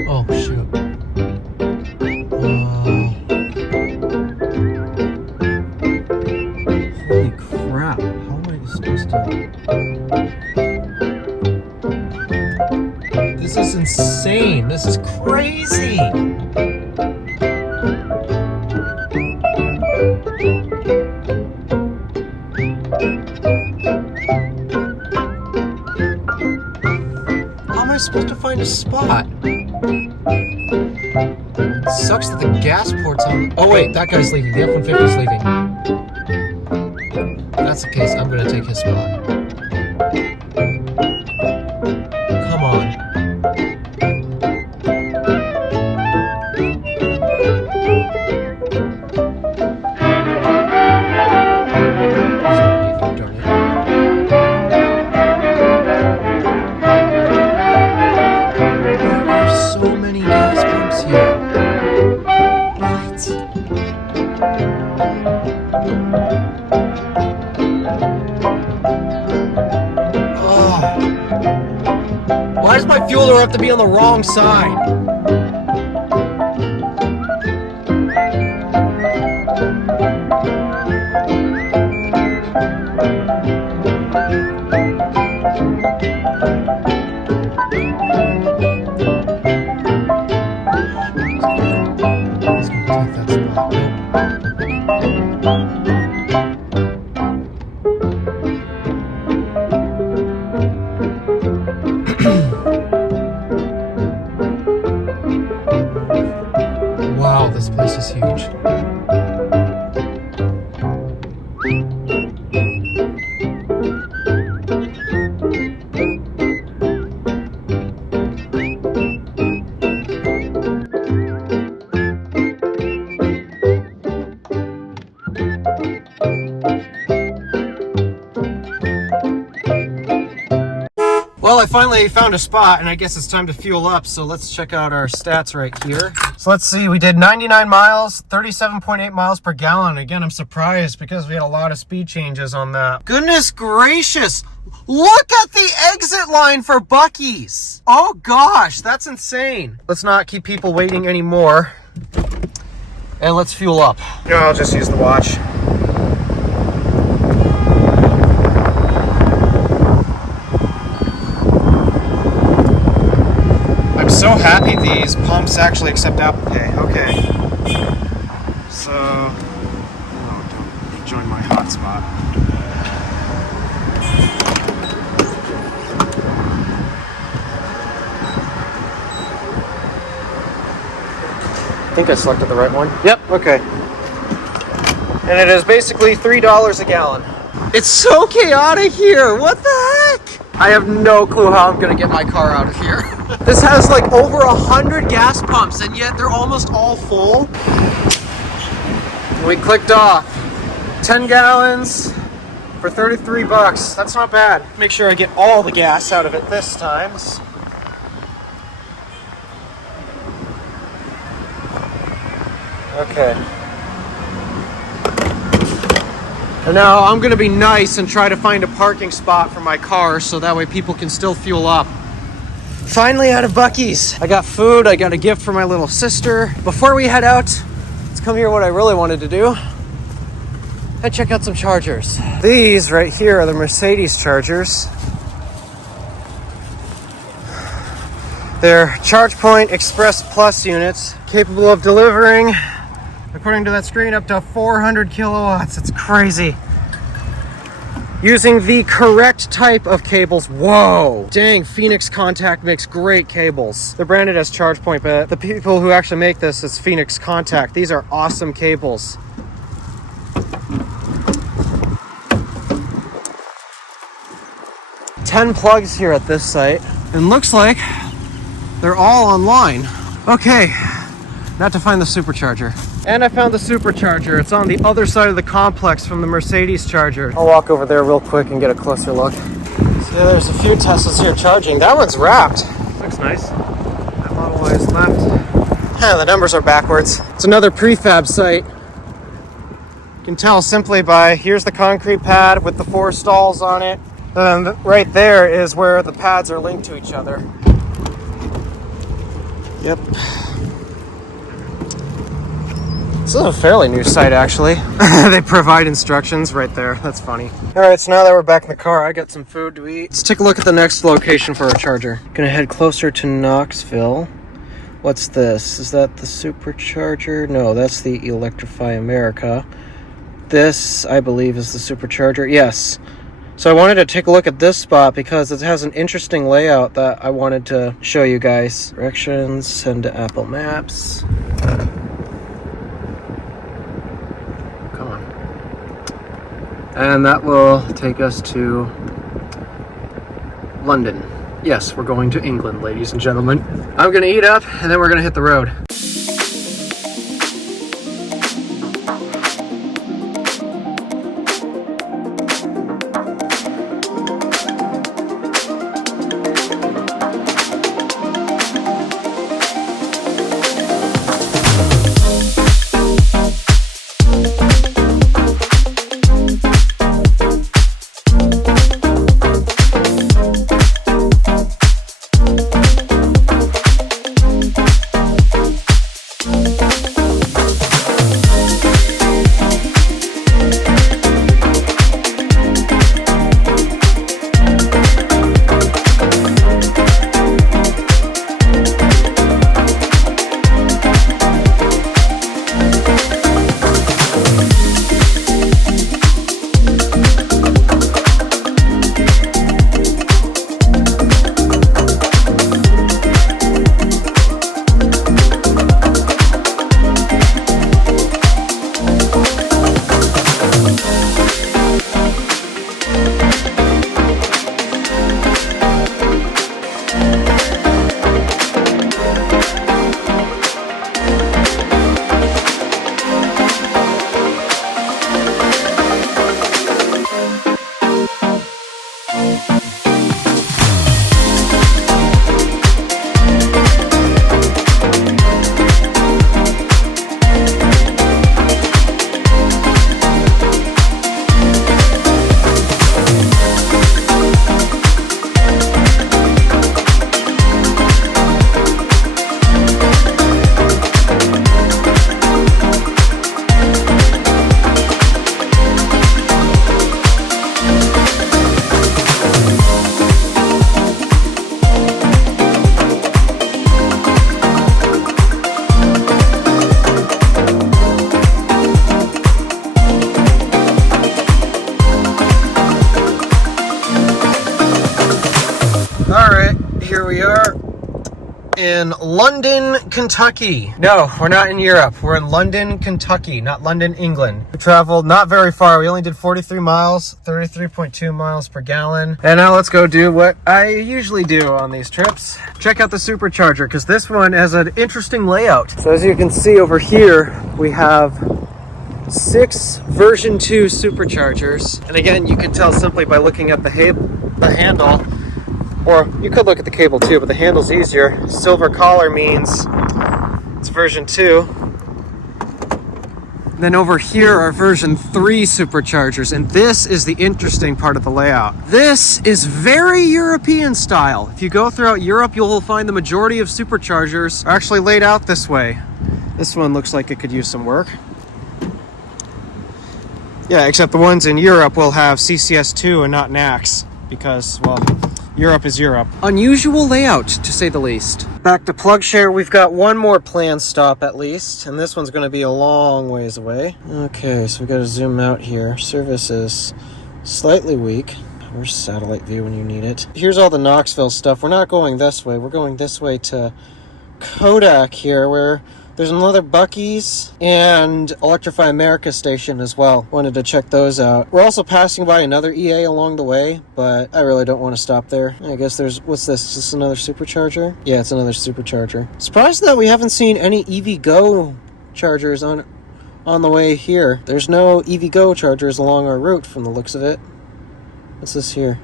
Oh, shoot. Holy crap. How am I supposed to... This is insane. This is crazy. How am I supposed to find a spot? It sucks that the gas port's on. Oh wait, that guy's leaving. The F-150 is leaving. If that's the case, I'm gonna take his spot. Come on. So many gas pumps here. Oh. Why does my fueler have to be on the wrong side? Wow, this place is huge. Well, I finally found a spot, and I guess it's time to fuel up, so let's check out our stats right here. So let's see, we did 99 miles, 37.8 miles per gallon. Again, I'm surprised because we had a lot of speed changes on that. Goodness gracious! Look at the exit line for Buc-ee's! Oh gosh, that's insane. Let's not keep people waiting anymore, and let's fuel up. No, I'll just use the watch. So happy these pumps actually accept Apple Pay. Okay. So, oh, don't join my hotspot. I think I selected the right one. Yep, okay. And it is basically $3 a gallon. It's so chaotic here. What the heck? I have no clue how I'm gonna get my car out of here. This has like over 100 gas pumps, and yet they're almost all full. We clicked off 10 gallons for 33 bucks. That's not bad. Make sure I get all the gas out of it this time. Okay. And now I'm gonna be nice and try to find a parking spot for my car so that way people can still fuel up. Finally out of Buc-ee's. I got food, I got a gift for my little sister. Before we head out, let's come here what I really wanted to do. and check out some chargers. These right here are the Mercedes chargers. They're ChargePoint Express Plus units, capable of delivering, according to that screen, up to 400 kilowatts. It's crazy. Using the correct type of cables. Whoa! Dang, Phoenix Contact makes great cables. They're branded as ChargePoint, but the people who actually make this is Phoenix Contact. These are awesome cables. Ten plugs here at this site, and looks like they're all online. Okay, now to find the supercharger. And I found the supercharger. It's on the other side of the complex from the Mercedes charger. I'll walk over there real quick and get a closer look. So yeah, there's a few Teslas here charging. That one's wrapped. Looks nice. That Model Y is left. Yeah, the numbers are backwards. It's another prefab site. You can tell simply by, here's the concrete pad with the 4 stalls on it. And right there is where the pads are linked to each other. Yep. This is a fairly new site, actually. They provide instructions right there. That's funny. All right, so now that we're back in the car, I got some food to eat. Let's take a look at the next location for our charger. Gonna head closer to Knoxville. What's this? Is that the supercharger? No, that's the Electrify America. This, I believe, is the supercharger. Yes. So I wanted to take a look at this spot because it has an interesting layout that I wanted to show you guys. Directions, send to Apple Maps. Come on. And that will take us to London. Yes, we're going to England, ladies and gentlemen. I'm gonna eat up and then we're gonna hit the road. Here we are in London, Kentucky. No, we're not in Europe. We're in London, Kentucky, not London, England. We traveled not very far. We only did 43 miles, 33.2 miles per gallon. And now let's go do what I usually do on these trips. Check out the supercharger, because this one has an interesting layout. So as you can see over here, we have 6 version 2 superchargers. And again, you can tell simply by looking at the handle. Or you could look at the cable too, but the handle's easier. Silver collar means it's version 2. Then over here are version 3 superchargers, and this is the interesting part of the layout. This is very European style. If you go throughout Europe, you'll find the majority of superchargers are actually laid out this way. This one looks like it could use some work. Yeah, except the ones in Europe will have CCS2 and not NACS because, well, Europe is Europe. Unusual layout, to say the least. Back to PlugShare, we've got one more planned stop at least, and this one's going to be a long ways away. Okay, so we've got to zoom out here. Service is slightly weak. Where's satellite view when you need it? Here's all the Knoxville stuff. We're not going this way. We're going this way to Kodak here, where there's another Buc-ee's and Electrify America station as well. Wanted to check those out. We're also passing by another EA along the way, but I really don't want to stop there. I guess there's, what's this? Is this another supercharger? Yeah, it's another supercharger. Surprised that we haven't seen any EVgo chargers on the way here. There's no EVgo chargers along our route from the looks of it. What's this here?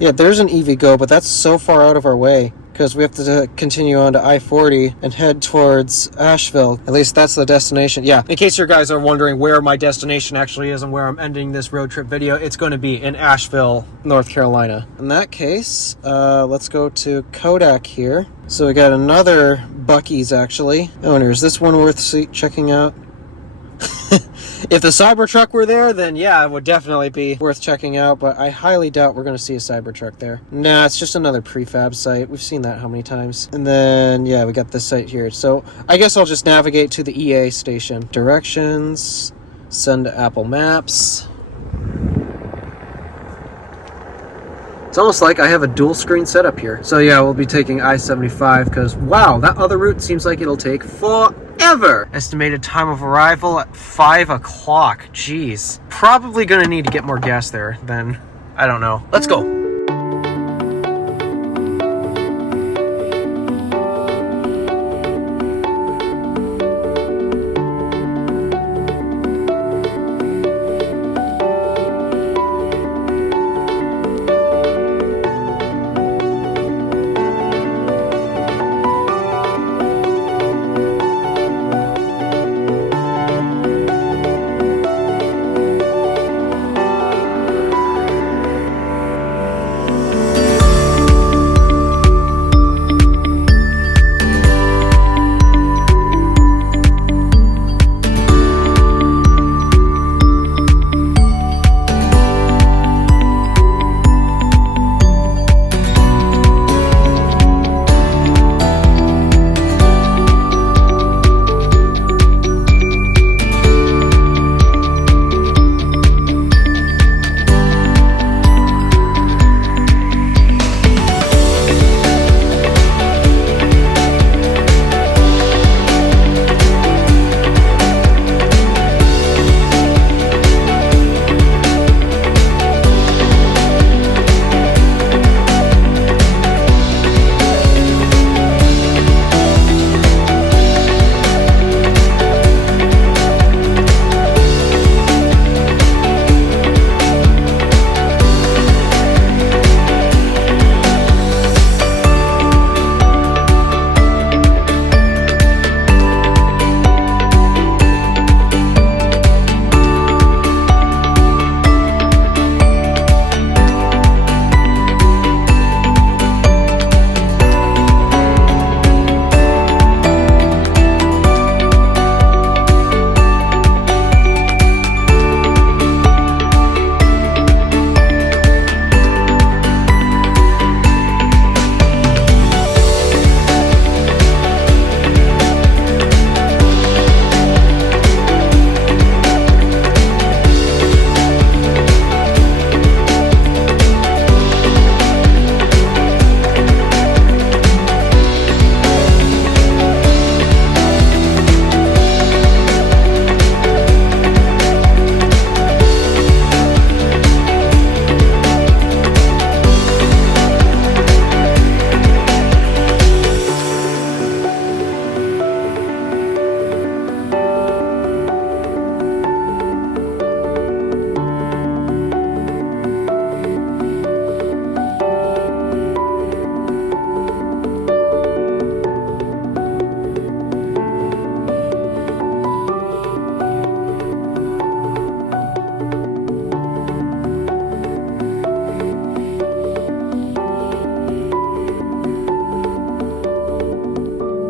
Yeah, there's an EVgo, but that's so far out of our way, because we have to continue on to I-40 and head towards Asheville. At least that's the destination. Yeah, in case you guys are wondering where my destination actually is and where I'm ending this road trip video, it's going to be in Asheville, North Carolina. In that case, let's go to Kodak here. So we got another Buc-ee's actually. I wonder, is this one worth checking out? If the Cybertruck were there, then yeah, it would definitely be worth checking out, but I highly doubt we're going to see a Cybertruck there. Nah, it's just another prefab site. We've seen that how many times? And then, yeah, we got this site here. So I guess I'll just navigate to the EA station. Directions, send to Apple Maps. It's almost like I have a dual screen setup here. So yeah, we'll be taking I-75 because, wow, that other route seems like it'll take forever. Estimated time of arrival at 5 o'clock. Jeez. Probably gonna need to get more gas there then. I don't know. Let's go.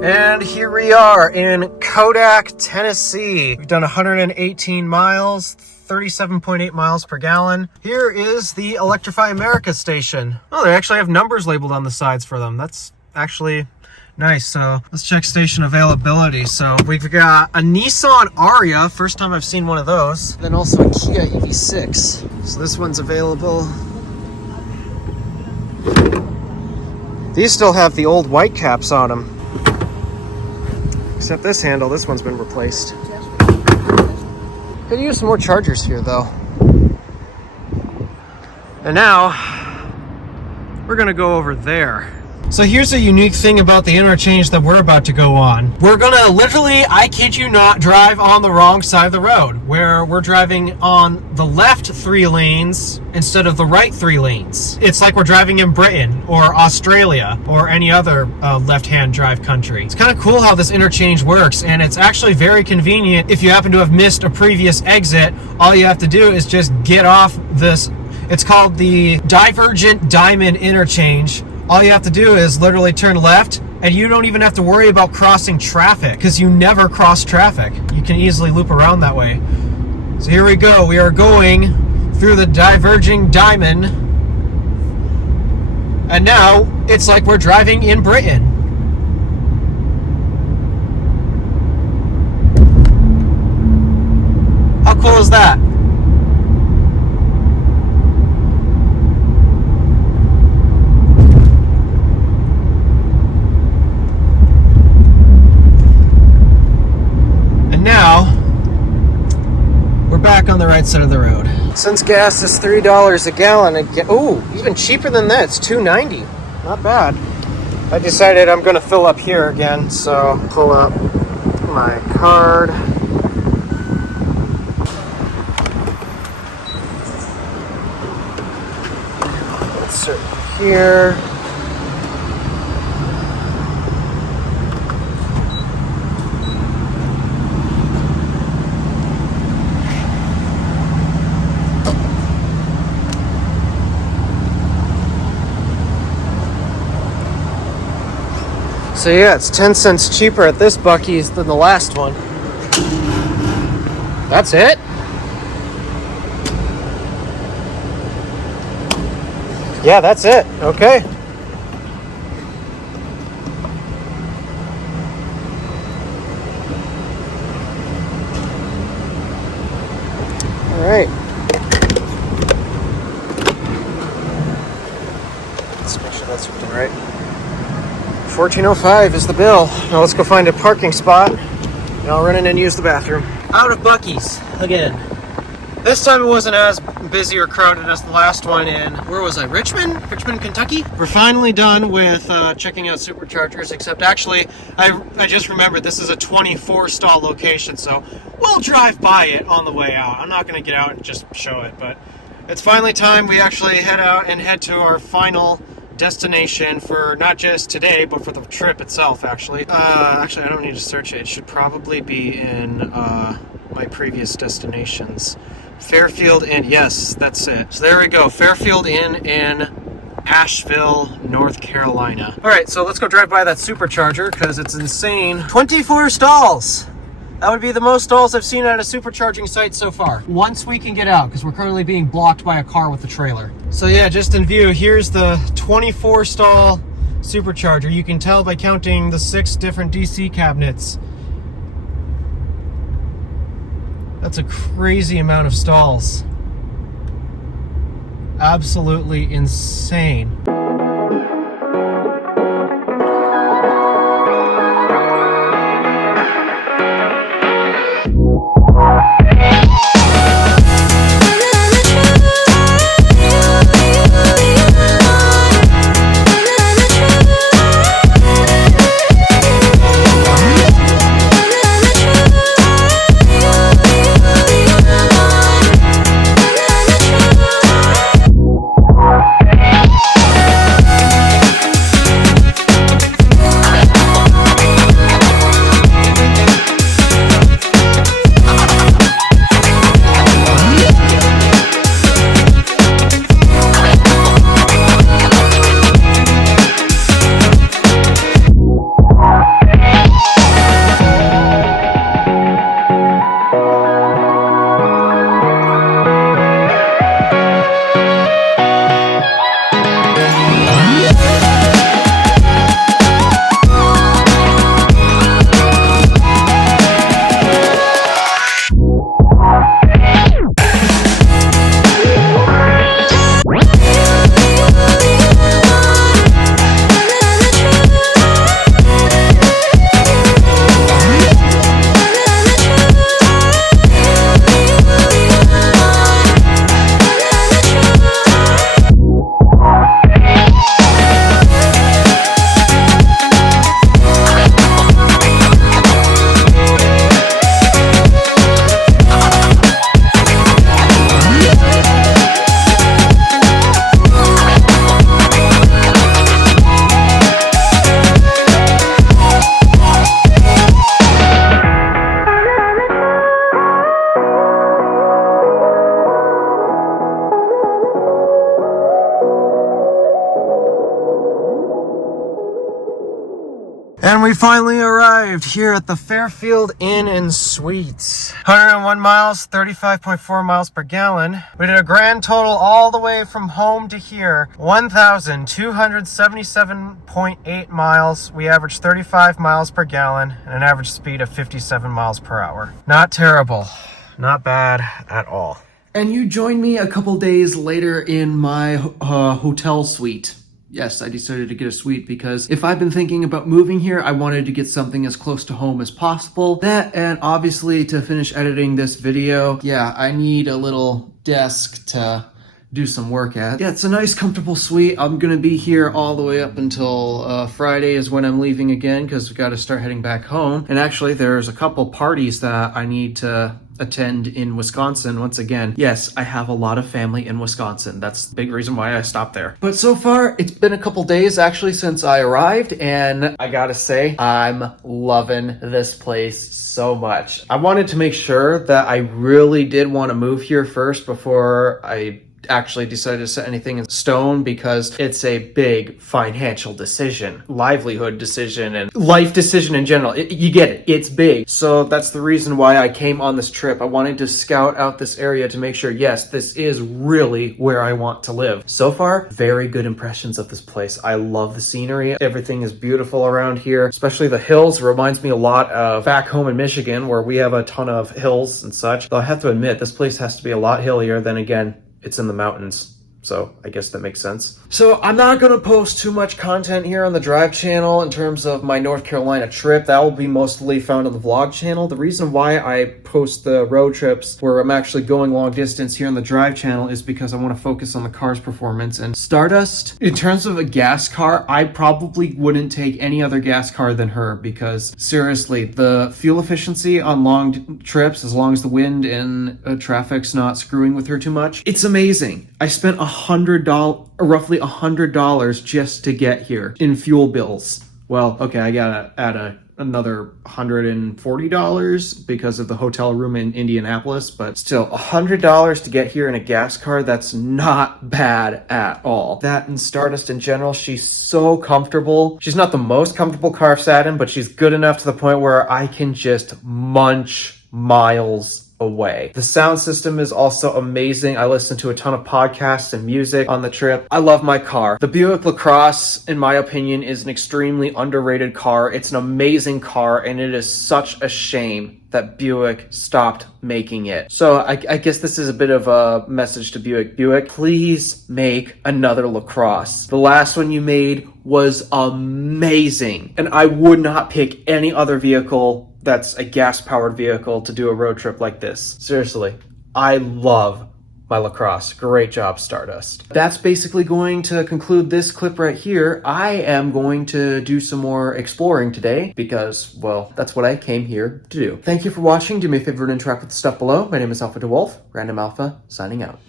And here we are in Kodak, Tennessee. We've done 118 miles, 37.8 miles per gallon. Here is the Electrify America station. Oh, they actually have numbers labeled on the sides for them. That's actually nice. So let's check station availability. So we've got a Nissan Ariya, first time I've seen one of those. Then also a Kia EV6. So this one's available. These still have the old white caps on them. Except this handle, this one's been replaced. Could use some more chargers here though. And now, we're gonna go over there. So here's a unique thing about the interchange that we're about to go on. We're gonna literally, I kid you not, drive on the wrong side of the road, where we're driving on the left 3 lanes instead of the right 3 lanes. It's like we're driving in Britain or Australia or any other left-hand drive country. It's kind of cool how this interchange works, and it's actually very convenient. If you happen to have missed a previous exit, all you have to do is just get off this. It's called the Divergent Diamond Interchange. All you have to do is literally turn left, and you don't even have to worry about crossing traffic because you never cross traffic. You can easily loop around that way. So here we go. We are going through the Diverging Diamond, and now it's like we're driving in Britain. How cool is that? Now, we're back on the right side of the road. Since gas is $3 a gallon, even cheaper than that, it's $2.90. Not bad. I decided I'm gonna fill up here again, so pull up my card. Insert here. So yeah, it's 10 cents cheaper at this Buc-ee's than the last one. That's it? Yeah, that's it. Okay. All right. Let's make sure that's working right. $14.05 is the bill. Now let's go find a parking spot, and I'll run in and use the bathroom. Out of Buc-ee's again. This time it wasn't as busy or crowded as the last one in, where was I? Richmond, Kentucky? We're finally done with checking out superchargers, except actually, I just remembered this is a 24 stall location, so we'll drive by it on the way out. I'm not going to get out and just show it, but it's finally time we actually head out and head to our final destination for not just today, but for the trip itself, actually. Actually, I don't need to search it. It should probably be in my previous destinations. Fairfield Inn. Yes, that's it. So there we go. Fairfield Inn in Asheville, North Carolina. All right, so let's go drive by that supercharger because it's insane. 24 stalls. That would be the most stalls I've seen at a supercharging site so far. Once we can get out, because we're currently being blocked by a car with a trailer. So yeah, just in view, here's the 24 stall supercharger. You can tell by counting the 6 different DC cabinets. That's a crazy amount of stalls. Absolutely insane. We finally arrived here at the Fairfield Inn and Suites. 101 miles, 35.4 miles per gallon. We did a grand total all the way from home to here, 1,277.8 miles. We averaged 35 miles per gallon and an average speed of 57 miles per hour. Not terrible. Not bad at all. And you joined me a couple days later in my hotel suite. Yes, I decided to get a suite because if I've been thinking about moving here, I wanted to get something as close to home as possible. That, and obviously to finish editing this video, yeah, I need a little desk to do some work at. Yeah, it's a nice comfortable suite. I'm gonna be here all the way up until Friday is when I'm leaving again because we gotta start heading back home. And actually there's a couple parties that I need to attend in Wisconsin once again. Yes, I have a lot of family in Wisconsin. That's the big reason why I stopped there. But so far, it's been a couple days actually since I arrived, and I gotta say, I'm loving this place so much. I wanted to make sure that I really did want to move here first before I actually decided to set anything in stone because it's a big financial decision, livelihood decision, and life decision in general. You get it. It's big. So that's the reason why I came on this trip. I wanted to scout out this area to make sure, yes, this is really where I want to live. So far, very good impressions of this place. I love the scenery. Everything is beautiful around here, especially the hills. It reminds me a lot of back home in Michigan where we have a ton of hills and such. Though I have to admit, this place has to be a lot hillier. Then again, it's in the mountains, so I guess that makes sense. So I'm not going to post too much content here on the Drive channel in terms of my North Carolina trip. That will be mostly found on the vlog channel. The reason why I post the road trips where I'm actually going long distance here on the Drive channel is because I want to focus on the car's performance. And Stardust, in terms of a gas car, I probably wouldn't take any other gas car than her because seriously, the fuel efficiency on long trips, as long as the wind and traffic's not screwing with her too much, it's amazing. I spent roughly $100 just to get here in fuel bills. Well, okay, I gotta add another $140 because of the hotel room in Indianapolis, but still $100 to get here in a gas car, that's not bad at all. That and Stardust in general, she's so comfortable. She's not the most comfortable car I've sat in, but she's good enough to the point where I can just munch miles away. The sound system is also amazing. I listen to a ton of podcasts and music on the trip. I love my car. The Buick LaCrosse, in my opinion, is an extremely underrated car. It's an amazing car, and it is such a shame that Buick stopped making it. So I guess this is a bit of a message to Buick. Buick, please make another LaCrosse. The last one you made was amazing, and I would not pick any other vehicle that's a gas-powered vehicle to do a road trip like this. Seriously, I love my LaCrosse. Great job, Stardust. That's basically going to conclude this clip right here. I am going to do some more exploring today because, well, that's what I came here to do. Thank you for watching. Do me a favor and interact with the stuff below. My name is Alpha DeWolf, Random Alpha, signing out.